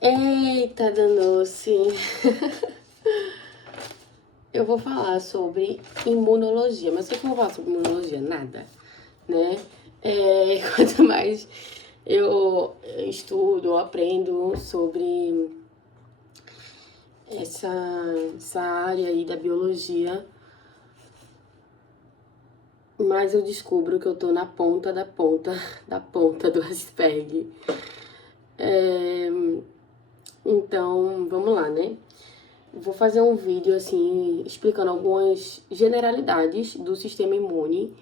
Eita, danou-se! Eu vou falar sobre imunologia, mas o que eu vou falar sobre imunologia? Nada, né? Quanto mais eu estudo, eu aprendo sobre essa área aí da biologia, mais eu descubro que eu tô na ponta da ponta da ponta do iceberg. Então, vamos lá, né? Vou fazer um vídeo assim explicando algumas generalidades do sistema imune,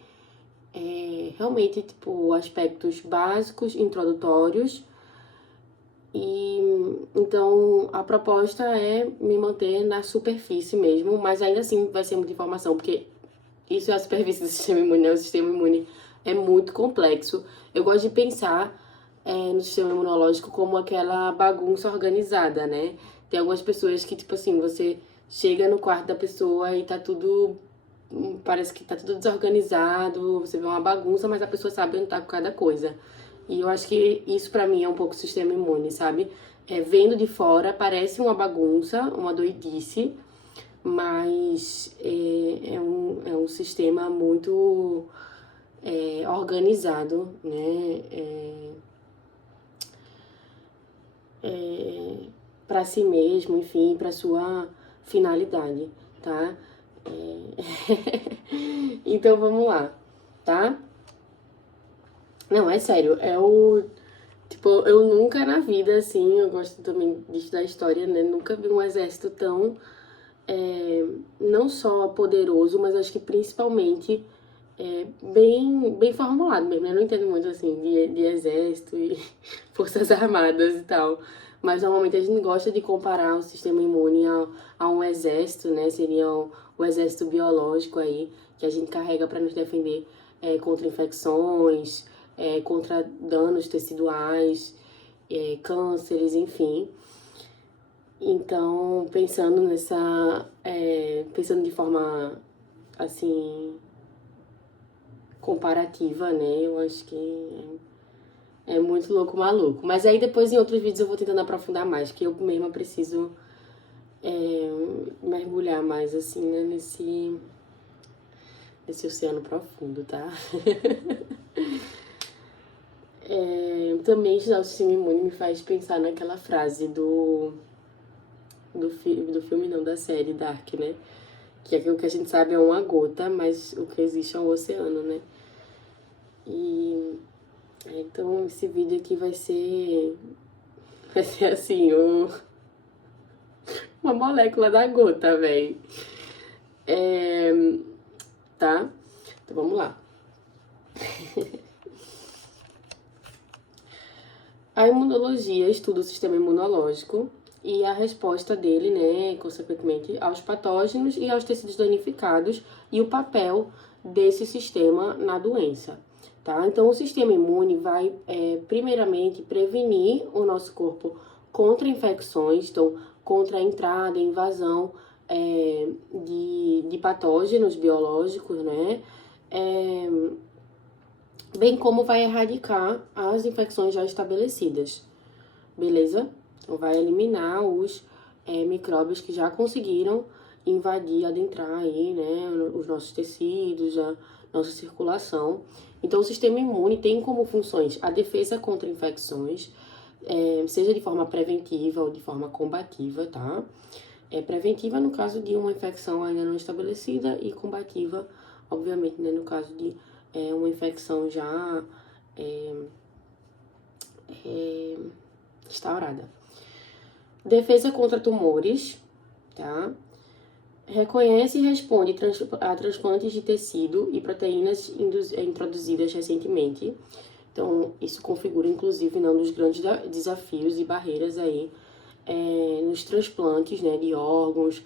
realmente tipo aspectos básicos, introdutórios. E então a proposta é me manter na superfície mesmo, mas ainda assim vai ser muita informação, porque isso é a superfície do sistema imune, né? O sistema imune é muito complexo. Eu gosto de pensar no sistema imunológico como aquela bagunça organizada, né? Tem algumas pessoas que, tipo assim, você chega no quarto da pessoa e tá tudo. Parece que tá tudo desorganizado, você vê uma bagunça, mas a pessoa sabe onde tá com cada coisa. E eu acho que isso pra mim é um pouco sistema imune, sabe? Vendo de fora parece uma bagunça, uma doidice, mas é um sistema muito organizado, né? Para si mesmo, enfim, para sua finalidade, tá? Então vamos lá, tá? Não, é sério, tipo, eu nunca na vida, assim, eu gosto também de estudar história, né? Nunca vi um exército tão, não só poderoso, mas acho que principalmente bem formulado mesmo, né? Eu não entendo muito, assim, de exército e forças armadas e tal. Mas normalmente a gente gosta de comparar o sistema imune a um exército, né? Seria o exército biológico aí, que a gente carrega para nos defender contra infecções, contra danos teciduais, cânceres, enfim. Então, pensando de forma, assim, comparativa, né? Eu acho que é muito louco, maluco. Mas aí depois em outros vídeos eu vou tentando aprofundar mais, que eu mesma preciso mergulhar mais, assim, né? Nesse oceano profundo, tá? Também estudar o sistema imune me faz pensar naquela frase do filme, não, da série Dark, né? Que aquilo que a gente sabe é uma gota, mas o que existe é um oceano, né? E então esse vídeo aqui vai ser assim, uma molécula da gota, velho. Tá? Então vamos lá. A imunologia estuda o sistema imunológico e a resposta dele, né, consequentemente, aos patógenos e aos tecidos danificados e o papel desse sistema na doença, tá? Então, o sistema imune vai, primeiramente, prevenir o nosso corpo contra infecções, então, contra a entrada e invasão de patógenos biológicos, né? Bem como vai erradicar as infecções já estabelecidas, beleza? Então, vai eliminar os micróbios que já conseguiram invadir, adentrar aí, né, os nossos tecidos, a nossa circulação. Então, o sistema imune tem como funções a defesa contra infecções, seja de forma preventiva ou de forma combativa, tá? Preventiva no caso de uma infecção ainda não estabelecida e combativa, obviamente, né, no caso de uma infecção já instaurada. Defesa contra tumores, tá? Reconhece e responde a transplantes de tecido e proteínas introduzidas recentemente. Então, isso configura, inclusive, um dos grandes desafios e barreiras aí nos transplantes, né, de órgãos,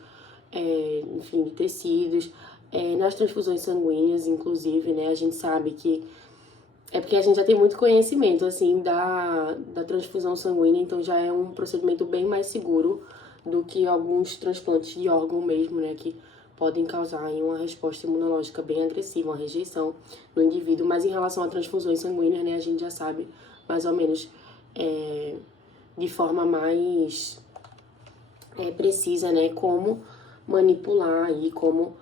enfim, de tecidos, nas transfusões sanguíneas, inclusive, né, a gente sabe que porque a gente já tem muito conhecimento, assim, da transfusão sanguínea, então já é um procedimento bem mais seguro do que alguns transplantes de órgão mesmo, né, que podem causar aí uma resposta imunológica bem agressiva, uma rejeição no indivíduo. Mas em relação a transfusões sanguíneas, né, a gente já sabe mais ou menos de forma mais precisa, né, como manipular e como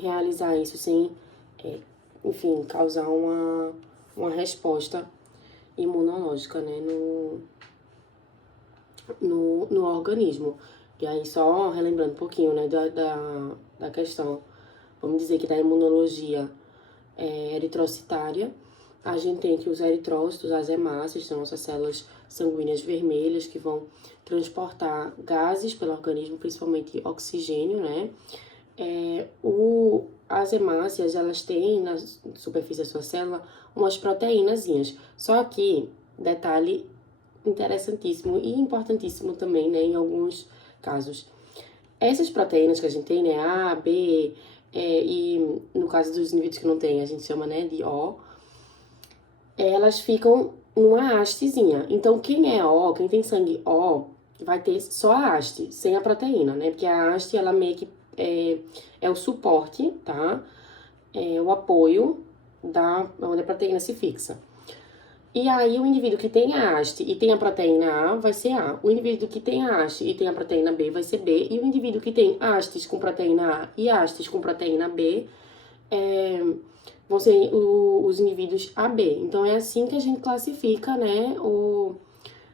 realizar isso sem, enfim, causar uma resposta imunológica, né, no organismo. E aí, só relembrando um pouquinho, né, da questão, vamos dizer que da imunologia eritrocitária, a gente tem que os eritrócitos, as hemácias, são nossas células sanguíneas vermelhas que vão transportar gases pelo organismo, principalmente oxigênio, né? As hemácias, elas têm na superfície da sua célula umas proteínazinhas. Só que, detalhe interessantíssimo e importantíssimo também, né, em alguns casos. Essas proteínas que a gente tem, né, A, B, e no caso dos indivíduos que não tem, a gente chama, né, de O, elas ficam numa hastezinha. Então, quem é O, quem tem sangue O, vai ter só a haste, sem a proteína, né, porque a haste, ela meio que é o suporte, tá, o apoio onde a proteína se fixa. E aí, o indivíduo que tem a haste e tem a proteína A vai ser A. O indivíduo que tem a haste e tem a proteína B vai ser B. E o indivíduo que tem hastes com proteína A e hastes com proteína B vão ser os indivíduos AB. Então, é assim que a gente classifica, né,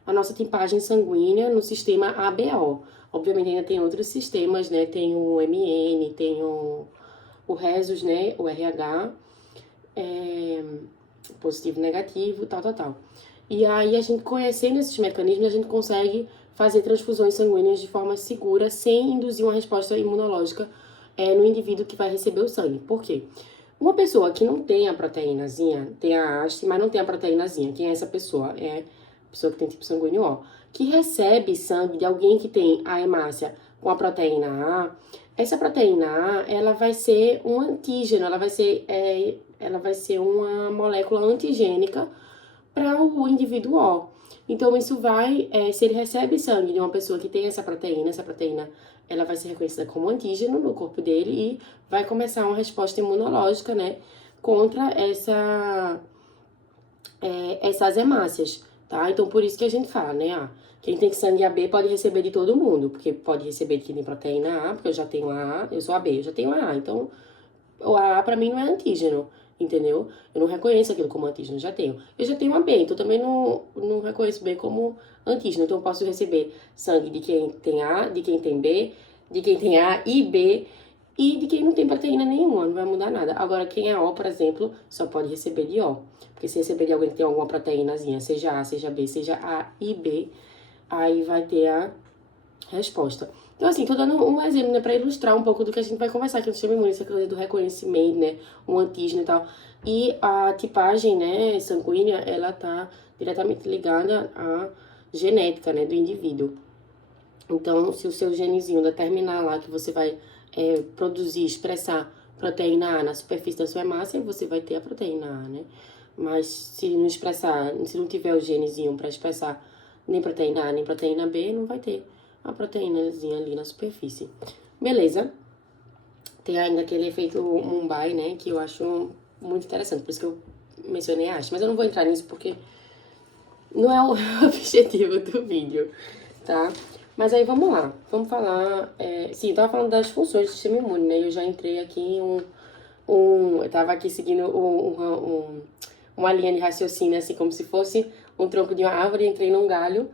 a nossa tipagem sanguínea no sistema ABO. Obviamente, ainda tem outros sistemas, né, tem o MN, tem o Rhesus, né, o RH, positivo, negativo, tal. E aí, a gente conhecendo esses mecanismos, a gente consegue fazer transfusões sanguíneas de forma segura, sem induzir uma resposta imunológica no indivíduo que vai receber o sangue. Por quê? Uma pessoa que não tem a proteínazinha, tem a haste, mas não tem a proteínazinha, quem é essa pessoa? É a pessoa que tem tipo sanguíneo O, que recebe sangue de alguém que tem a hemácia com a proteína A. Essa proteína A, ela vai ser um antígeno, ela vai ser uma molécula antigênica para o indivíduo O. Então, isso vai, se ele recebe sangue de uma pessoa que tem essa proteína, ela vai ser reconhecida como antígeno no corpo dele e vai começar uma resposta imunológica, né, contra essas hemácias, tá? Então, por isso que a gente fala, né, quem tem sangue AB pode receber de todo mundo, porque pode receber de quem tem proteína A, porque eu já tenho a A, eu sou AB, eu já tenho a A, então o A pra mim não é antígeno, entendeu? Eu não reconheço aquilo como antígeno, já tenho. Eu já tenho a B, então também não reconheço B como antígeno. Então eu posso receber sangue de quem tem A, de quem tem B, de quem tem A e B e de quem não tem proteína nenhuma, não vai mudar nada. Agora, quem é O, por exemplo, só pode receber de O. Porque se receber de alguém que tem alguma proteínazinha, seja A, seja B, seja A e B, aí vai ter a resposta. Então, assim, tô dando um exemplo, né, pra ilustrar um pouco do que a gente vai conversar aqui no sistema imune, essa coisa do reconhecimento, né, um antígeno e tal. E a tipagem, né, sanguínea, ela tá diretamente ligada à genética, né, do indivíduo. Então, se o seu genezinho determinar lá que você vai produzir, expressar proteína A na superfície da sua hemácia, você vai ter a proteína A, né? Mas se não expressar, se não tiver o genezinho para expressar nem proteína A, nem proteína B, não vai ter a proteínazinha ali na superfície. Beleza? Tem ainda aquele efeito Mumbai, né, que eu acho muito interessante, por isso que eu mencionei a haste. Mas eu não vou entrar nisso porque não é o objetivo do vídeo, tá? Mas aí vamos lá, vamos falar. Sim, eu tava falando das funções do sistema imune, né? Eu já entrei aqui em eu tava aqui seguindo uma linha de raciocínio, assim, como se fosse um tronco de uma árvore, entrei num galho.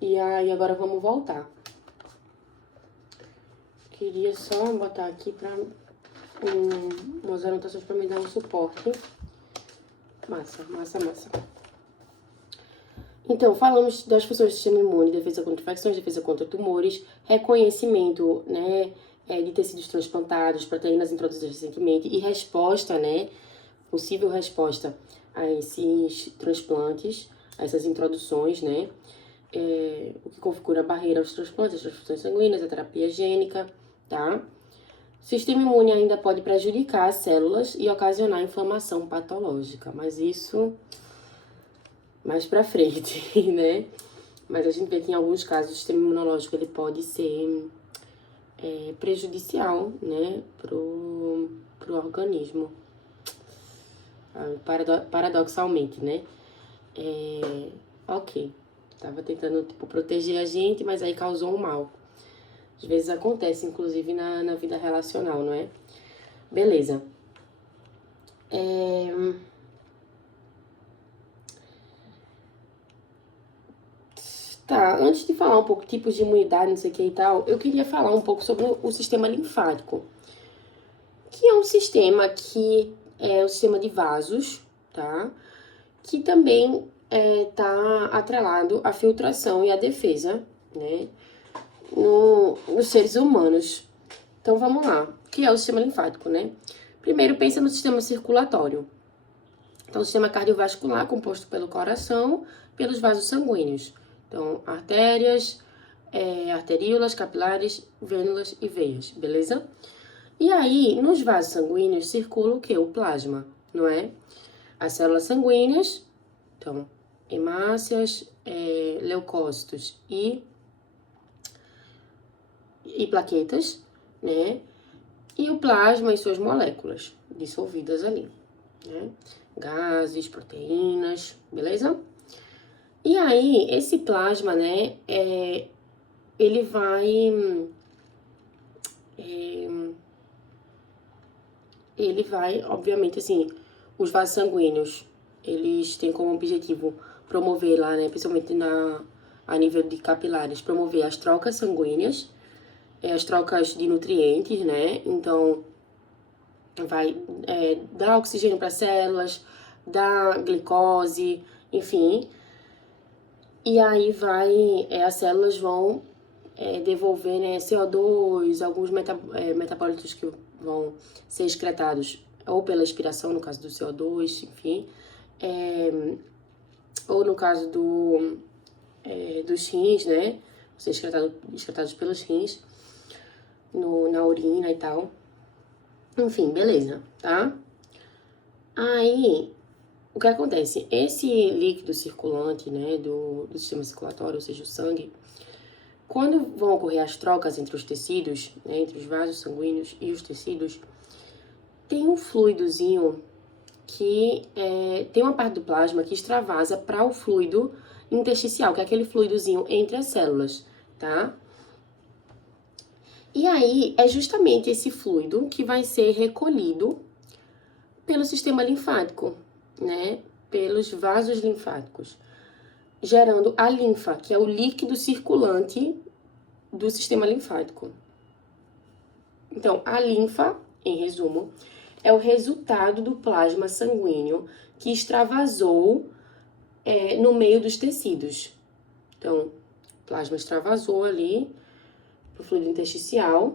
E aí agora vamos voltar. Queria só botar aqui pra umas anotações pra me dar um suporte. Massa. Então, falamos das funções do sistema imune, defesa contra infecções, defesa contra tumores, reconhecimento, né, de tecidos transplantados, proteínas introduzidas recentemente e resposta, né, possível resposta a esses transplantes, a essas introduções, né, o que configura a barreira aos transplantes, as transfusões sanguíneas, a terapia gênica, tá? O sistema imune ainda pode prejudicar as células e ocasionar inflamação patológica, mas isso mais pra frente, né? Mas a gente vê que em alguns casos o sistema imunológico ele pode ser prejudicial, né, pro organismo, paradoxalmente, né? Ok. Tava tentando, tipo, proteger a gente, mas aí causou um mal. Às vezes acontece, inclusive, na vida relacional, não é? Beleza. Tá, antes de falar um pouco tipos de imunidade, não sei o que e tal, eu queria falar um pouco sobre o sistema linfático, que é um sistema que é o sistema de vasos, tá? Que também tá atrelado à filtração e à defesa, né? Nos seres humanos. Então vamos lá. O que é o sistema linfático, né? Primeiro pensa no sistema circulatório. Então, o sistema cardiovascular, composto pelo coração, pelos vasos sanguíneos. Então, artérias, arteríolas, capilares, vênulas e veias, beleza? E aí, nos vasos sanguíneos circula o quê? O plasma, não é? As células sanguíneas, então, hemácias, leucócitos e plaquetas, né? E o plasma e suas moléculas dissolvidas ali, né? Gases, proteínas, beleza? E aí, esse plasma, né, ele vai, obviamente, assim, os vasos sanguíneos, eles têm como objetivo promover lá, né, principalmente a nível de capilares, promover as trocas sanguíneas, as trocas de nutrientes, né, então vai dar oxigênio para as células, dar glicose, enfim. E aí as células vão devolver, né, CO2, alguns metabólitos que vão ser excretados ou pela expiração, no caso do CO2, enfim, ou no caso dos rins, né, ser excretados pelos rins, na urina e tal. Enfim, beleza, tá? Aí, o que acontece? Esse líquido circulante, né, do sistema circulatório, ou seja, o sangue, quando vão ocorrer as trocas entre os tecidos, né, entre os vasos sanguíneos e os tecidos, tem um fluidozinho que tem uma parte do plasma que extravasa para o fluido intersticial, que é aquele fluidozinho entre as células, tá? E aí é justamente esse fluido que vai ser recolhido pelo sistema linfático, né? Pelos vasos linfáticos, gerando a linfa, que é o líquido circulante do sistema linfático. Então, a linfa, em resumo, é o resultado do plasma sanguíneo que extravasou no meio dos tecidos. Então, o plasma extravasou ali pro fluido intersticial.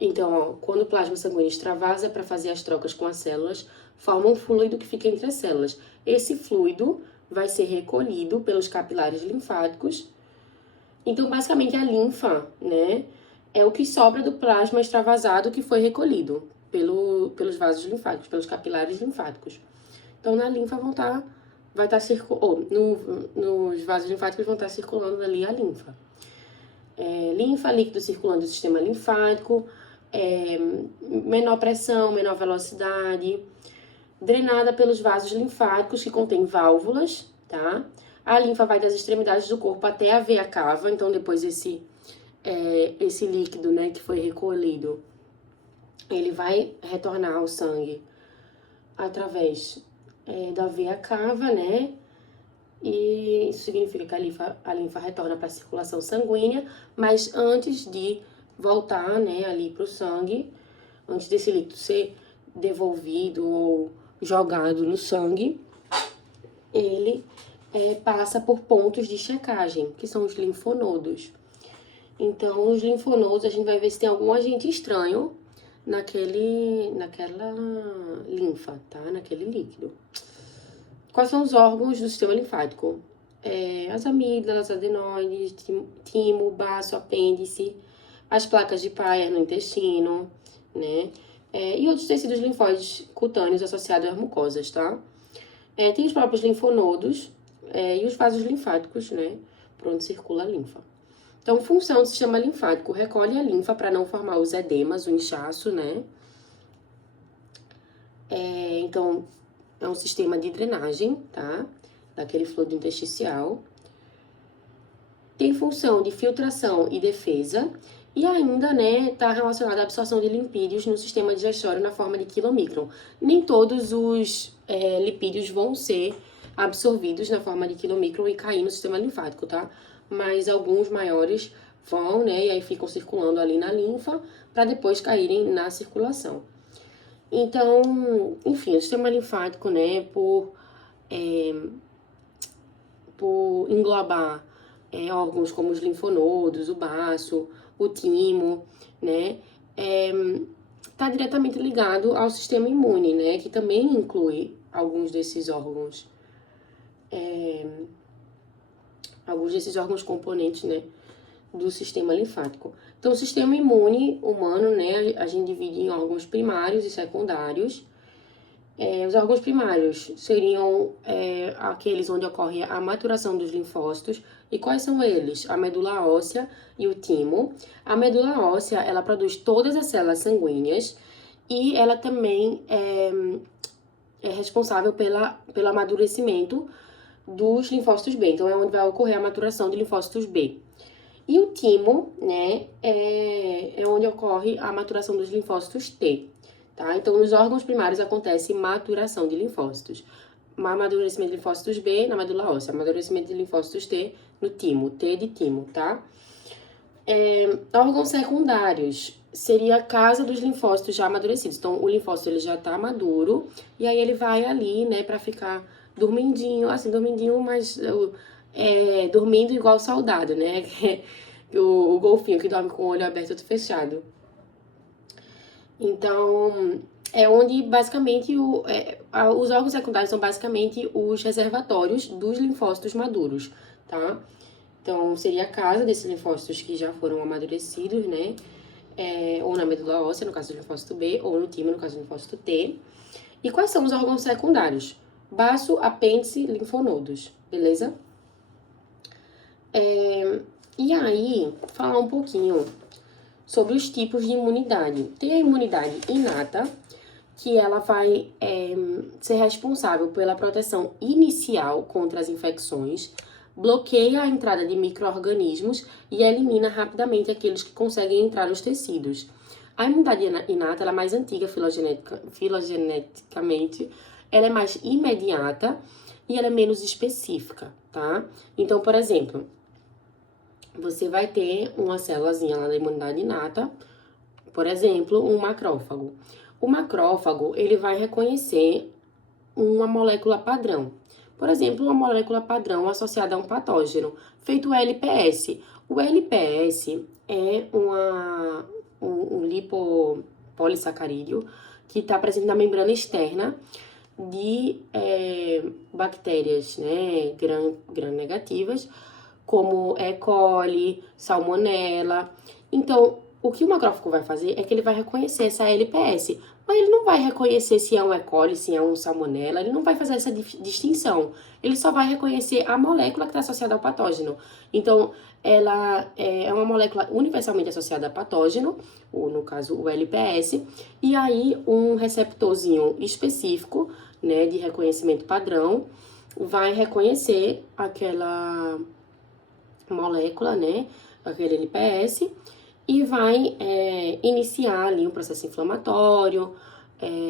Então, ó, quando o plasma sanguíneo extravasa para fazer as trocas com as células, forma um fluido que fica entre as células. Esse fluido vai ser recolhido pelos capilares linfáticos. Então, basicamente, a linfa, né, é o que sobra do plasma extravasado que foi recolhido pelos vasos linfáticos, pelos capilares linfáticos. Então, na linfa vai estar circulando, nos vasos linfáticos vão estar circulando ali a linfa. Linfa, líquido circulando do sistema linfático, menor pressão, menor velocidade, drenada pelos vasos linfáticos que contêm válvulas, tá? A linfa vai das extremidades do corpo até a veia cava, então depois esse líquido, né, que foi recolhido, ele vai retornar ao sangue através da veia cava, né? E isso significa que a linfa retorna para a circulação sanguínea, mas antes de voltar, né, ali para o sangue, antes desse líquido ser devolvido ou jogado no sangue, ele passa por pontos de checagem, que são os linfonodos. Então, os linfonodos, a gente vai ver se tem algum agente estranho naquela linfa, tá? Naquele líquido. Quais são os órgãos do sistema linfático? As amígdalas, adenoides, timo, baço, apêndice, as placas de Peyer no intestino, né? E outros tecidos linfóides cutâneos associados às mucosas, tá? Tem os próprios linfonodos e os vasos linfáticos, né? Por onde circula a linfa. Então, função do sistema linfático: recolhe a linfa para não formar os edemas, o inchaço, né? Então, é um sistema de drenagem, tá? Daquele fluido intersticial. Tem função de filtração e defesa. E ainda, né, tá relacionado à absorção de lipídios no sistema digestório na forma de quilomicron. Nem todos os lipídios vão ser absorvidos na forma de quilomicron e cair no sistema linfático, tá? Mas alguns maiores vão, né, e aí ficam circulando ali na linfa para depois caírem na circulação. Então, enfim, o sistema linfático, né, por englobar órgãos como os linfonodos, o baço, o timo, né, tá diretamente ligado ao sistema imune, né, que também inclui alguns desses órgãos, componentes, né, do sistema linfático. Então, o sistema imune humano, né, a gente divide em órgãos primários e secundários. Os órgãos primários seriam aqueles onde ocorre a maturação dos linfócitos. E quais são eles? A medula óssea e o timo. A medula óssea, ela produz todas as células sanguíneas e ela também é responsável pelo amadurecimento dos linfócitos B. Então, é onde vai ocorrer a maturação de linfócitos B. E o timo, né, é onde ocorre a maturação dos linfócitos T. Tá? Então, nos órgãos primários acontece maturação de linfócitos. Amadurecimento de linfócitos B na medula óssea, amadurecimento de linfócitos T no timo, T de timo, tá? Órgãos secundários seria a casa dos linfócitos já amadurecidos. Então, o linfócito ele já tá maduro e aí ele vai ali, né, pra ficar dormindinho, mas dormindo igual saudade, né? o golfinho que dorme com o olho aberto e outro fechado. Então, é onde basicamente os órgãos secundários são basicamente os reservatórios dos linfócitos maduros, tá? Então, seria a casa desses linfócitos que já foram amadurecidos, né? Ou na medula óssea, no caso do linfócito B, ou no timo, no caso do linfócito T. E quais são os órgãos secundários? Baço, apêndice, linfonodos, beleza? E aí, falar um pouquinho sobre os tipos de imunidade. Tem a imunidade inata, que ela vai ser responsável pela proteção inicial contra as infecções, bloqueia a entrada de micro-organismos e elimina rapidamente aqueles que conseguem entrar nos tecidos. A imunidade inata ela é mais antiga filogeneticamente, ela é mais imediata e ela é menos específica, tá? Então, por exemplo, você vai ter uma célulazinha lá da imunidade inata, por exemplo, um macrófago. O macrófago, ele vai reconhecer uma molécula padrão. Por exemplo, uma molécula padrão associada a um patógeno, feito o LPS. O LPS é um lipopolissacarídeo que está presente na membrana externa de bactérias, né, gram-negativas, como E. coli, salmonella. Então, o que o macrófago vai fazer é que ele vai reconhecer essa LPS, mas ele não vai reconhecer se é um E. coli, se é um salmonella, ele não vai fazer essa distinção. Ele só vai reconhecer a molécula que está associada ao patógeno. Então, ela é uma molécula universalmente associada a patógeno, ou no caso o LPS, e aí um receptorzinho específico, né, de reconhecimento padrão, vai reconhecer aquela molécula, né, aquele LPS, e vai iniciar ali um processo inflamatório,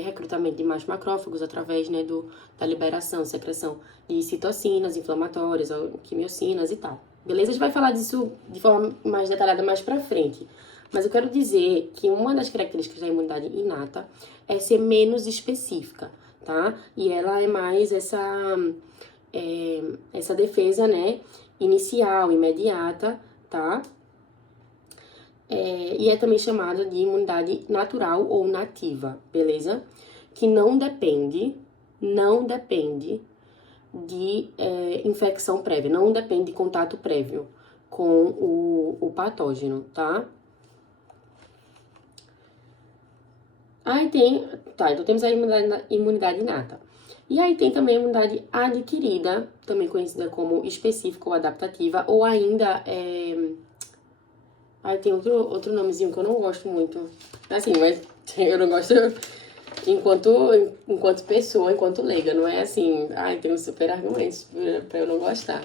recrutamento de mais macrófagos através, né, da liberação, secreção de citocinas inflamatórias, quimiocinas e tal. Beleza? A gente vai falar disso de forma mais detalhada mais pra frente. Mas eu quero dizer que uma das características da imunidade inata é ser menos específica, tá? E ela é mais essa defesa, né, inicial, imediata, tá? E é também chamada de imunidade natural ou nativa, beleza? Que não depende de infecção prévia, não depende de contato prévio com o patógeno, tá? Então temos a imunidade inata. E aí tem também a imunidade adquirida, também conhecida como específica ou adaptativa, ou ainda Aí tem outro nomezinho que eu não gosto muito. Assim, mas eu não gosto enquanto, enquanto pessoa, enquanto leiga, não é assim, ai, tem super argumentos pra eu não gostar.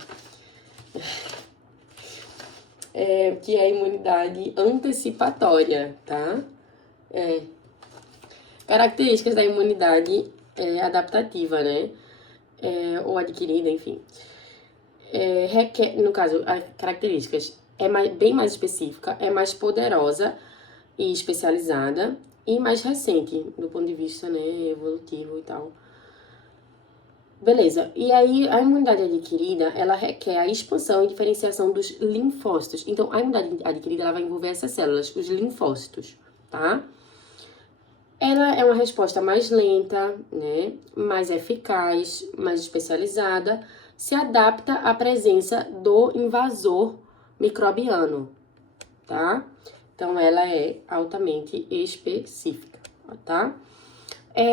Que é a imunidade antecipatória, tá? Características da imunidade adaptativa, né? Ou adquirida, enfim. Requer, no caso, as características bem mais específica, é mais poderosa e especializada e mais recente, do ponto de vista, né, evolutivo e tal. Beleza, e aí a imunidade adquirida, ela requer a expansão e diferenciação dos linfócitos. Então, a imunidade adquirida, ela vai envolver essas células, os linfócitos, tá? Ela é uma resposta mais lenta, né, mais eficaz, mais especializada, se adapta à presença do invasor microbiano, tá? Então, ela é altamente específica, tá?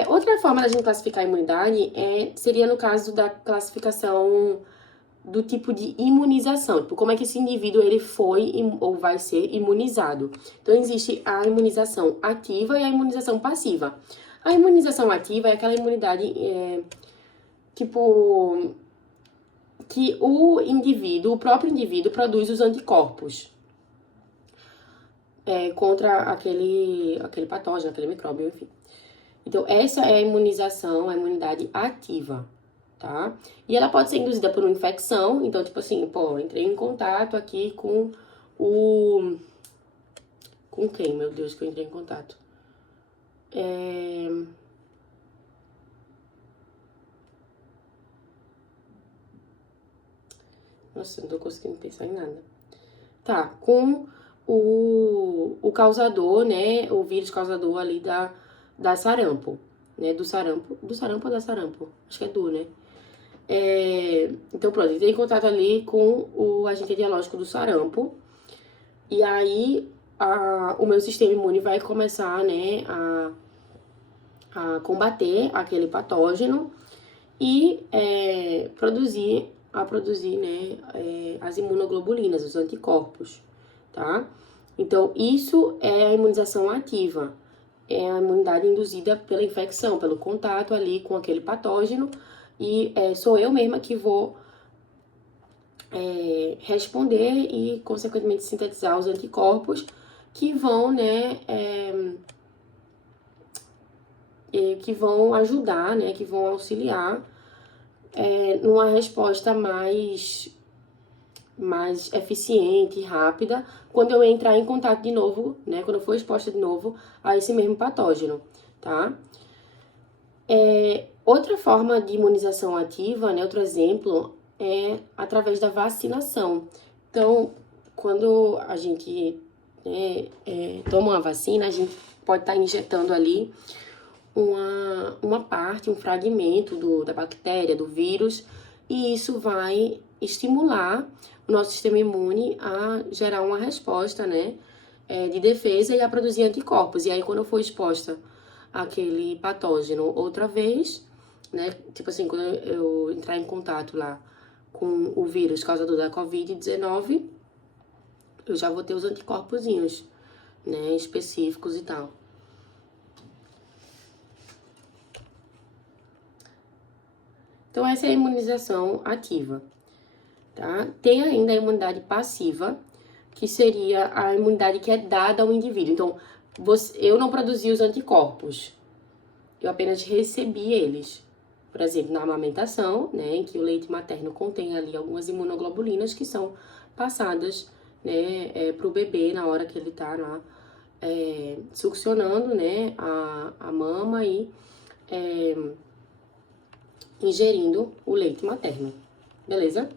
Outra forma da gente classificar a imunidade seria no caso da classificação do tipo de imunização, tipo, como é que esse indivíduo ele foi ou vai ser imunizado. Então, existe a imunização ativa e a imunização passiva. A imunização ativa é aquela imunidade, tipo, que o próprio indivíduo produz os anticorpos contra aquele patógeno, aquele micróbio, enfim. Então, essa é a imunização, a imunidade ativa, tá? E ela pode ser induzida por uma infecção, então, tipo assim, pô, entrei em contato aqui com o... Com quem, meu Deus, que eu entrei em contato? Nossa, não tô conseguindo pensar em nada. Tá, com o causador, né, o vírus causador ali da sarampo, né, do sarampo ou da sarampo? Acho que é do, né? Então, pronto, entrei em contato ali com o agente etiológico do sarampo. E aí, o meu sistema imune vai começar, né, a combater aquele patógeno e produzir, né, as imunoglobulinas, os anticorpos, tá? Então, isso é a imunização ativa. É a imunidade induzida pela infecção, pelo contato ali com aquele patógeno. E sou eu mesma que vou responder e, consequentemente, sintetizar os anticorpos que vão, né, que vão ajudar, né, que vão auxiliar numa resposta mais eficiente e rápida quando eu entrar em contato de novo, né, quando eu for exposta de novo a esse mesmo patógeno, tá? Outra forma de imunização ativa, né, outro exemplo, é através da vacinação. Então, quando a gente toma uma vacina, a gente pode estar injetando ali uma parte, um fragmento da bactéria, do vírus, e isso vai estimular o nosso sistema imune a gerar uma resposta, né, de defesa e a produzir anticorpos. E aí, quando eu for exposta àquele patógeno outra vez, né, tipo assim, quando eu entrar em contato lá com o vírus causador da Covid-19, eu já vou ter os anticorpozinhos, né, específicos e tal. Então, essa é a imunização ativa, tá? Tem ainda a imunidade passiva, que seria a imunidade que é dada ao indivíduo. Então, eu não produzi os anticorpos, eu apenas recebi eles. Por exemplo, na amamentação, né, em que o leite materno contém ali algumas imunoglobulinas que são passadas, né, para o bebê na hora que ele tá lá succionando, né, a mama e ingerindo o leite materno, beleza?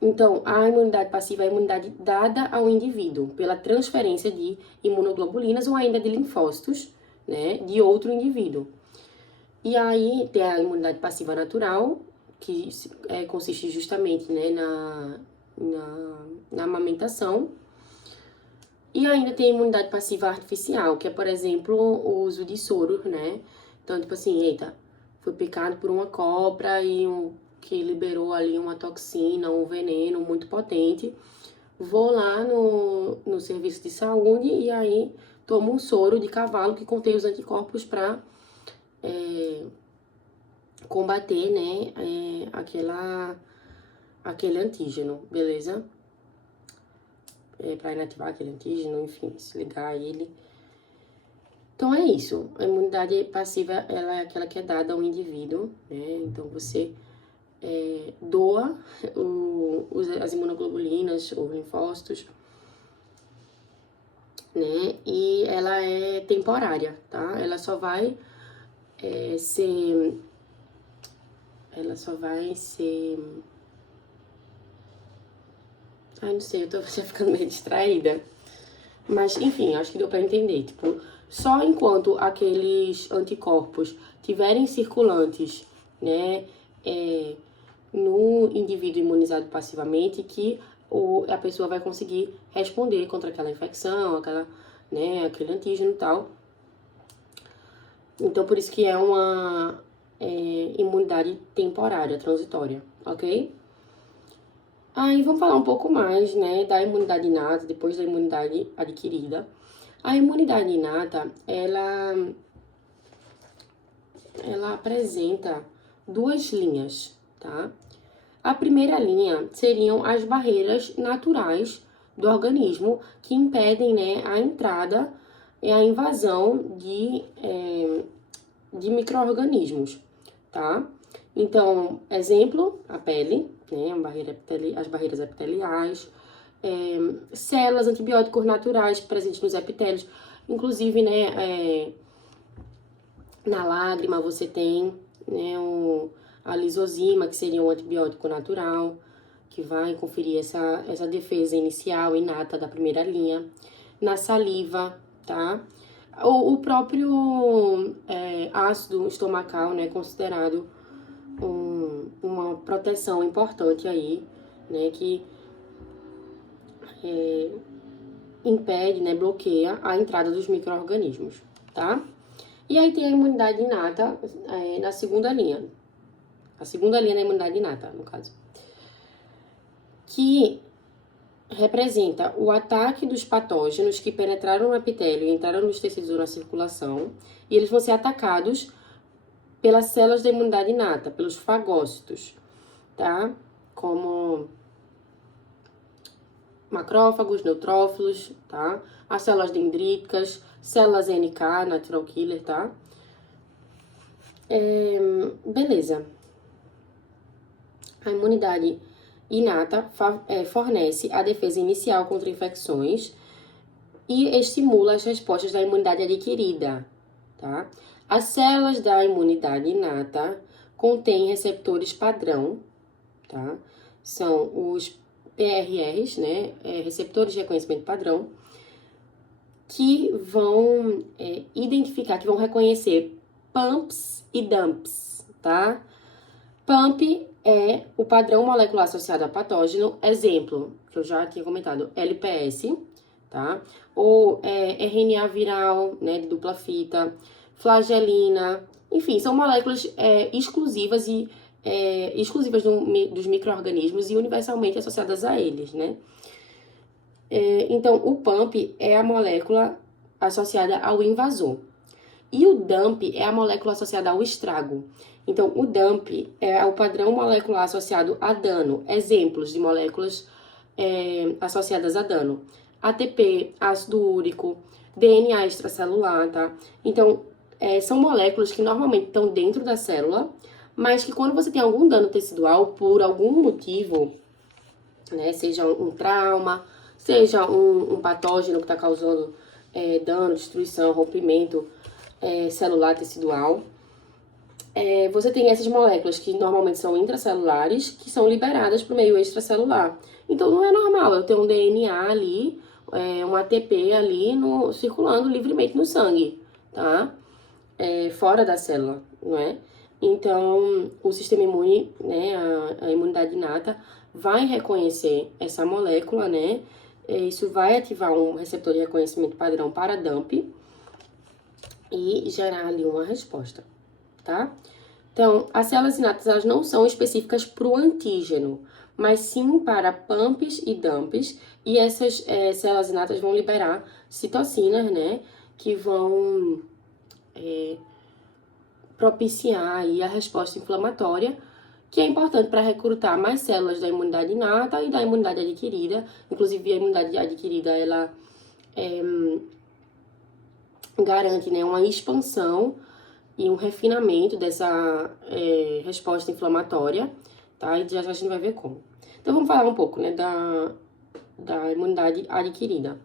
Então, a imunidade passiva é a imunidade dada ao indivíduo pela transferência de imunoglobulinas ou ainda de linfócitos, né, de outro indivíduo. E aí tem a imunidade passiva natural, que consiste justamente, né, na amamentação. E ainda tem a imunidade passiva artificial, que é, por exemplo, o uso de soro, né? Então, tipo assim, eita, fui picado por uma cobra e que liberou ali uma toxina, um veneno muito potente. Vou lá no serviço de saúde e aí toma um soro de cavalo que contém os anticorpos para combater, né, aquele antígeno, beleza? Para inativar aquele antígeno, enfim, se ligar a ele. Então, é isso. A imunidade passiva, ela é aquela que é dada ao indivíduo, né? Então, você doa as imunoglobulinas, os linfócitos, né? E ela é temporária, tá? Ela só vai ser... Ai, não sei, eu tô ficando meio distraída. Mas, enfim, acho que deu pra entender. Tipo, só enquanto aqueles anticorpos tiverem circulantes, né, no indivíduo imunizado passivamente, que a pessoa vai conseguir responder contra aquela infecção, aquele antígeno e tal. Então, por isso que é uma imunidade temporária, transitória, ok? Aí vamos falar um pouco mais, né, da imunidade inata, depois da imunidade adquirida. A imunidade inata, ela apresenta duas linhas, tá? A primeira linha seriam as barreiras naturais do organismo que impedem, né, a entrada e a invasão de micro-organismos, tá? Então, exemplo, a pele, né, as barreiras epiteliais, células antibióticos naturais presentes nos epitélios, inclusive, né, na lágrima você tem, né, a lisozima, que seria um antibiótico natural, que vai conferir essa defesa inicial, inata da primeira linha. Na saliva, tá? O próprio ácido estomacal, né, considerado uma proteção importante aí, né, que impede, né, bloqueia a entrada dos micro-organismos, tá? E aí tem a imunidade inata na segunda linha. A segunda linha da imunidade inata, no caso. Que representa o ataque dos patógenos que penetraram no epitélio e entraram nos tecidos ou na circulação. E eles vão ser atacados pelas células da imunidade inata, pelos fagócitos, tá? Como macrófagos, neutrófilos, tá? As células dendríticas, células NK, natural killer, tá? Beleza. A imunidade inata fornece a defesa inicial contra infecções e estimula as respostas da imunidade adquirida, tá? As células da imunidade inata contêm receptores padrão, tá? São os PRRs, né? Receptores de reconhecimento padrão, que vão identificar, que vão reconhecer PAMPs e DUMPs, tá? PAMP é o padrão molecular associado a patógeno, exemplo, que eu já tinha comentado, LPS, tá? Ou RNA viral, né, de dupla fita, flagelina, enfim, são moléculas exclusivas dos micro-organismos e universalmente associadas a eles, né? Então, o PAMP é a molécula associada ao invasor. E o DUMP é a molécula associada ao estrago. Então, o DUMP é o padrão molecular associado a dano. Exemplos de moléculas associadas a dano. ATP, ácido úrico, DNA extracelular, tá? Então, são moléculas que normalmente estão dentro da célula, mas que quando você tem algum dano tecidual, por algum motivo, né, seja um trauma, seja um patógeno que está causando dano, destruição, rompimento celular tecidual, você tem essas moléculas que normalmente são intracelulares, que são liberadas para o meio extracelular. Então, não é normal eu ter um DNA ali, um ATP ali circulando livremente no sangue, tá? Fora da célula, não é? Então, o sistema imune, né, a imunidade inata, vai reconhecer essa molécula, né? Isso vai ativar um receptor de reconhecimento padrão para DUMP e gerar ali uma resposta, tá? Então, as células inatas, elas não são específicas para o antígeno, mas sim para PAMPs e DUMPs, e essas células inatas vão liberar citocinas, né? que vão propiciar aí a resposta inflamatória, que é importante para recrutar mais células da imunidade inata e da imunidade adquirida. Inclusive, a imunidade adquirida, ela garante, né, uma expansão e um refinamento dessa resposta inflamatória, tá? E já a gente vai ver como. Então, vamos falar um pouco, né, da imunidade adquirida.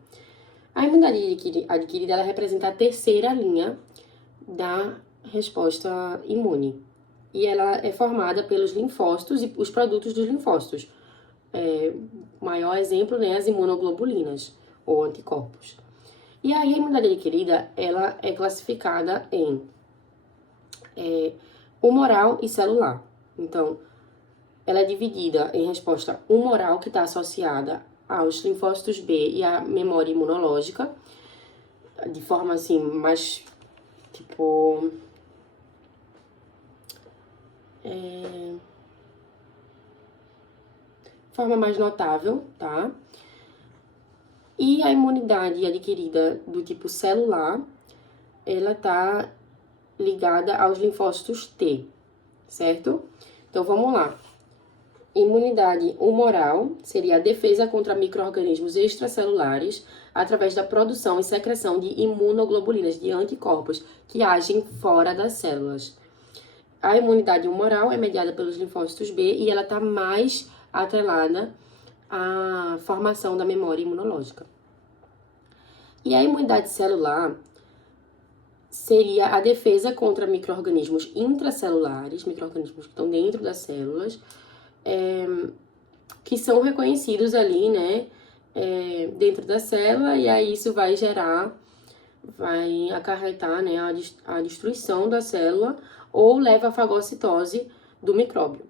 A imunidade adquirida, ela representa a terceira linha da resposta imune. E ela é formada pelos linfócitos e os produtos dos linfócitos. O maior exemplo, né, as imunoglobulinas, ou anticorpos. E aí, a imunidade adquirida, ela é classificada em humoral e celular. Então, ela é dividida em resposta humoral, que está associada aos linfócitos B e à memória imunológica, de forma assim, mais, tipo, forma mais notável, tá? E a imunidade adquirida do tipo celular, ela tá ligada aos linfócitos T, certo? Então, vamos lá. Imunidade humoral seria a defesa contra micro-organismos extracelulares através da produção e secreção de imunoglobulinas, de anticorpos, que agem fora das células. A imunidade humoral é mediada pelos linfócitos B e ela está mais atrelada à formação da memória imunológica. E a imunidade celular seria a defesa contra micro-organismos intracelulares, micro-organismos que estão dentro das células, que são reconhecidos ali, né, dentro da célula, e aí isso vai acarretar, né, a destruição da célula ou leva à fagocitose do micróbio.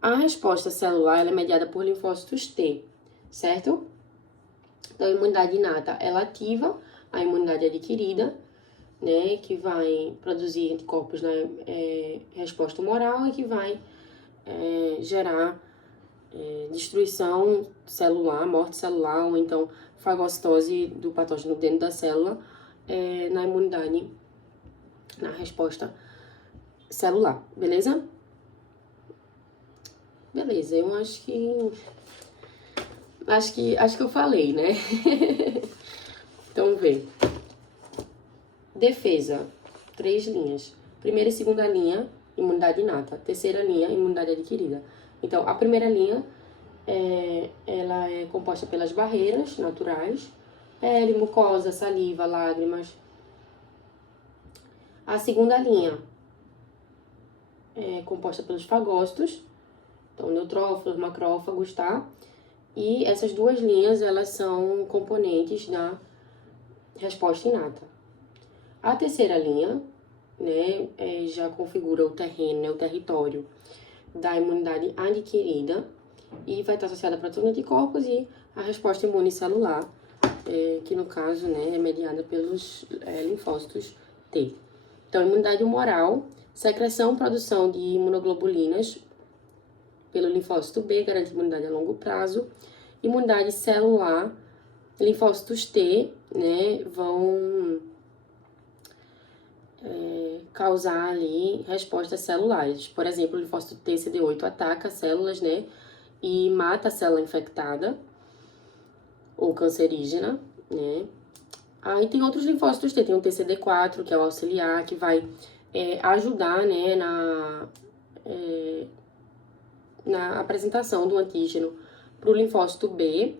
A resposta celular, ela é mediada por linfócitos T, certo? Então, a imunidade inata, ela ativa a imunidade adquirida, né, que vai produzir anticorpos na resposta humoral e que vai gerar destruição celular, morte celular, ou então fagocitose do patógeno dentro da célula na imunidade, na resposta celular, beleza? Beleza, eu acho que eu falei, né? Então, vê. Defesa, 3 linhas. Primeira e segunda linha, imunidade inata. Terceira linha, imunidade adquirida. Então, a primeira linha, ela é composta pelas barreiras naturais, pele, mucosa, saliva, lágrimas. A segunda linha é composta pelos fagócitos, então neutrófilos, macrófagos, tá? E essas duas linhas, elas são componentes da resposta inata. A terceira linha, né, já configura o terreno, né, o território da imunidade adquirida e vai estar associada a produção de anticorpos e a resposta imunicelular, que no caso, né, é mediada pelos linfócitos T. Então, imunidade humoral, secreção, produção de imunoglobulinas pelo linfócito B, garante imunidade a longo prazo. Imunidade celular, linfócitos T, né, vão causar ali respostas celulares. Por exemplo, o linfócito T CD8 ataca células, né, e mata a célula infectada ou cancerígena, né. Aí tem outros linfócitos T, tem o TCD4, que é o auxiliar, que vai ajudar, né, na apresentação do antígeno para o linfócito B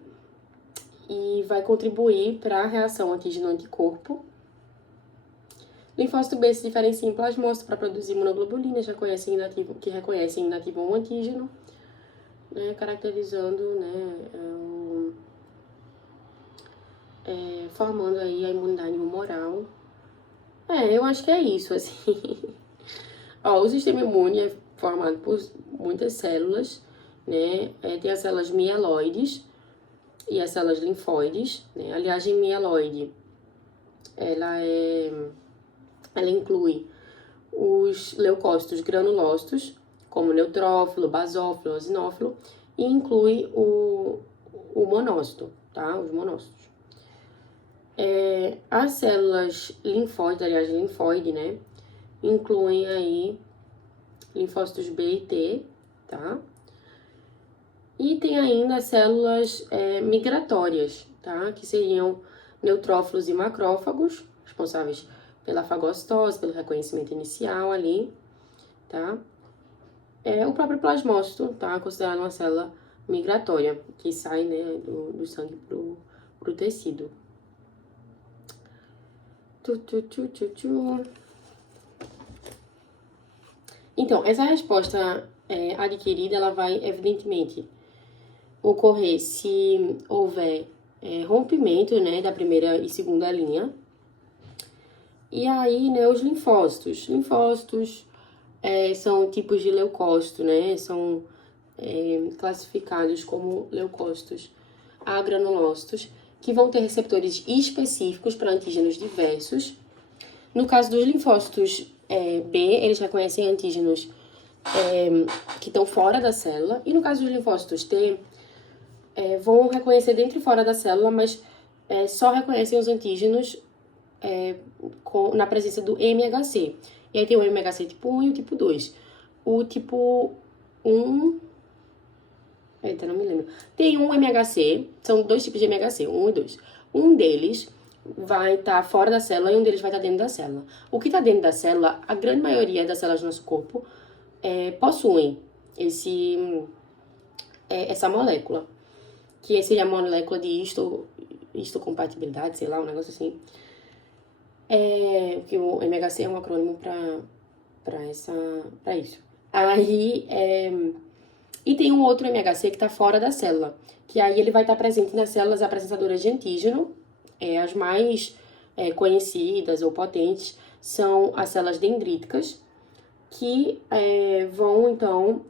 e vai contribuir para a reação antígeno-anticorpo. O linfócito B se diferencia em plasmócito para produzir imunoglobulinas que reconhecem inativo um antígeno, né, caracterizando, né, formando aí a imunidade humoral. Eu acho que é isso, assim. Ó, o sistema imune é formado por muitas células, né, tem as células mieloides e as células linfóides, né, a linhagem mieloide, ela inclui os leucócitos granulócitos, como neutrófilo, basófilo, eosinófilo, e inclui o monócito, tá? Os monócitos. As células linfóides, aliás, linfóide, né? Incluem aí linfócitos B e T, tá? E tem ainda as células migratórias, tá? Que seriam neutrófilos e macrófagos, responsáveis pela fagocitose, pelo reconhecimento inicial ali, tá? O próprio plasmócito, tá? Considerado uma célula migratória, que sai, né, do sangue pro tecido. Então, essa resposta adquirida, ela vai, evidentemente, ocorrer se houver rompimento, né, da primeira e segunda linha. E aí, né, os linfócitos. Linfócitos são tipos de leucócito, né, são classificados como leucócitos agranulócitos, que vão ter receptores específicos para antígenos diversos. No caso dos linfócitos B, eles reconhecem antígenos que estão fora da célula. E no caso dos linfócitos T, vão reconhecer dentro e fora da célula, mas só reconhecem os antígenos na presença do MHC. E aí tem o MHC tipo 1 e o tipo 2. O tipo 1... Eita, não me lembro. Tem um MHC, são dois tipos de MHC, 1 e 2. Um deles vai estar fora da célula e um deles vai estar dentro da célula. O que está dentro da célula, a grande maioria das células do nosso corpo possuem essa molécula, que seria a molécula de histocompatibilidade, sei lá, um negócio assim. Que o MHC é um acrônimo para isso. Aí, e tem um outro MHC que está fora da célula, que aí ele vai estar presente nas células apresentadoras de antígeno. As mais conhecidas ou potentes são as células dendríticas, que vão, então,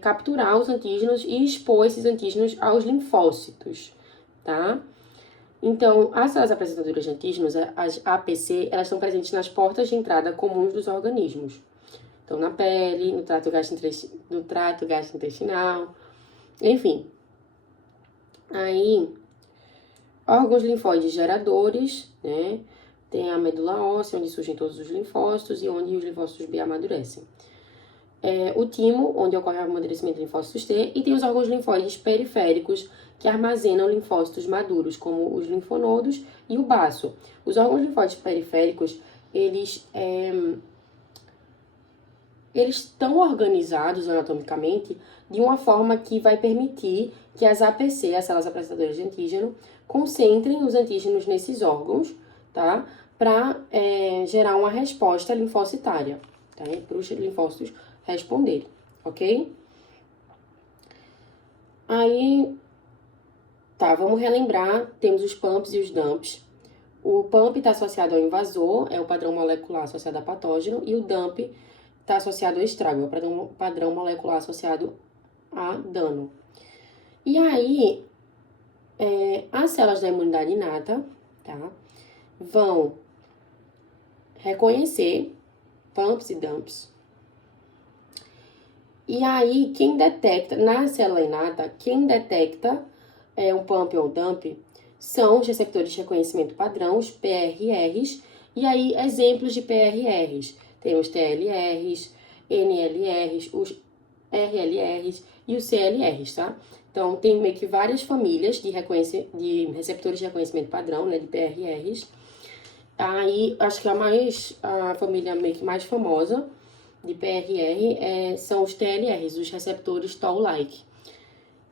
capturar os antígenos e expor esses antígenos aos linfócitos, tá? Então, as células apresentadoras de antígenos, as APC, elas estão presentes nas portas de entrada comuns dos organismos. Então, na pele, no trato gastrointestinal, enfim. Aí, órgãos linfóides geradores, né? Tem a medula óssea, onde surgem todos os linfócitos e onde os linfócitos B amadurecem. O timo, onde ocorre o amadurecimento de linfócitos T, e tem os órgãos linfóides periféricos, que armazenam linfócitos maduros, como os linfonodos e o baço. Os órgãos linfóides periféricos, eles estão organizados anatomicamente de uma forma que vai permitir que as APC, as células apresentadoras de antígeno, concentrem os antígenos nesses órgãos, tá? Para gerar uma resposta linfocitária, tá? Para os linfócitos responderem, ok? Aí, tá, vamos relembrar, temos os PAMPs e os DAMPs. O PAMP está associado ao invasor, é o padrão molecular associado a patógeno, e o DAMP está associado ao estrago, é o padrão molecular associado a dano. E aí, as células da imunidade inata, tá, vão reconhecer PAMPs e DAMPs. E aí, quem detecta, na célula inata, quem detecta um PAMP ou DAMP são os receptores de reconhecimento padrão, os PRRs, e aí exemplos de PRRs. Tem os TLRs, NLRs, os RLRs e os CLRs, tá? Então, tem meio que várias famílias de receptores de reconhecimento padrão, né, de PRRs. Aí, acho que a família meio que mais famosa de PRR são os TLRs, os receptores Toll-like.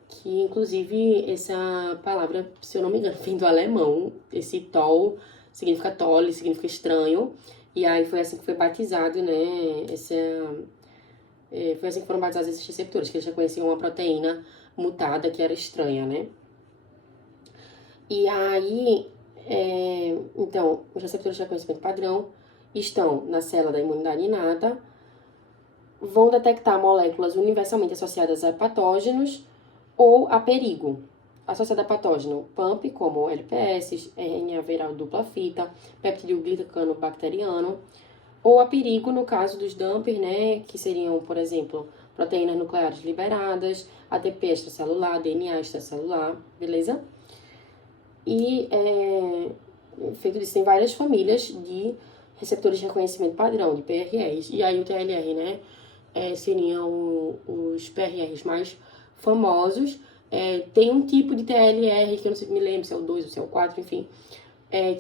Que, inclusive, essa palavra, se eu não me engano, vem do alemão. Esse Toll significa tolle, significa estranho. E aí foi assim que foi batizado, né? Foi assim que foram batizados esses receptores, que eles reconheciam uma proteína mutada que era estranha, né? E aí, então, os receptores de reconhecimento padrão estão na célula da imunidade inata, vão detectar moléculas universalmente associadas a patógenos ou a perigo. Associada a patógeno, PAMP, como LPS, RNA viral dupla fita, peptidoglicano bacteriano, ou a perigo, no caso dos DAMPs, né, que seriam, por exemplo, proteínas nucleares liberadas, ATP extracelular, DNA extracelular, beleza? E feito disso, tem várias famílias de receptores de reconhecimento padrão, de PRRs. E aí o TLR, né, seriam os PRRs mais famosos. Tem um tipo de TLR, que eu não sei, me lembro se é o 2 ou se é o 4, enfim,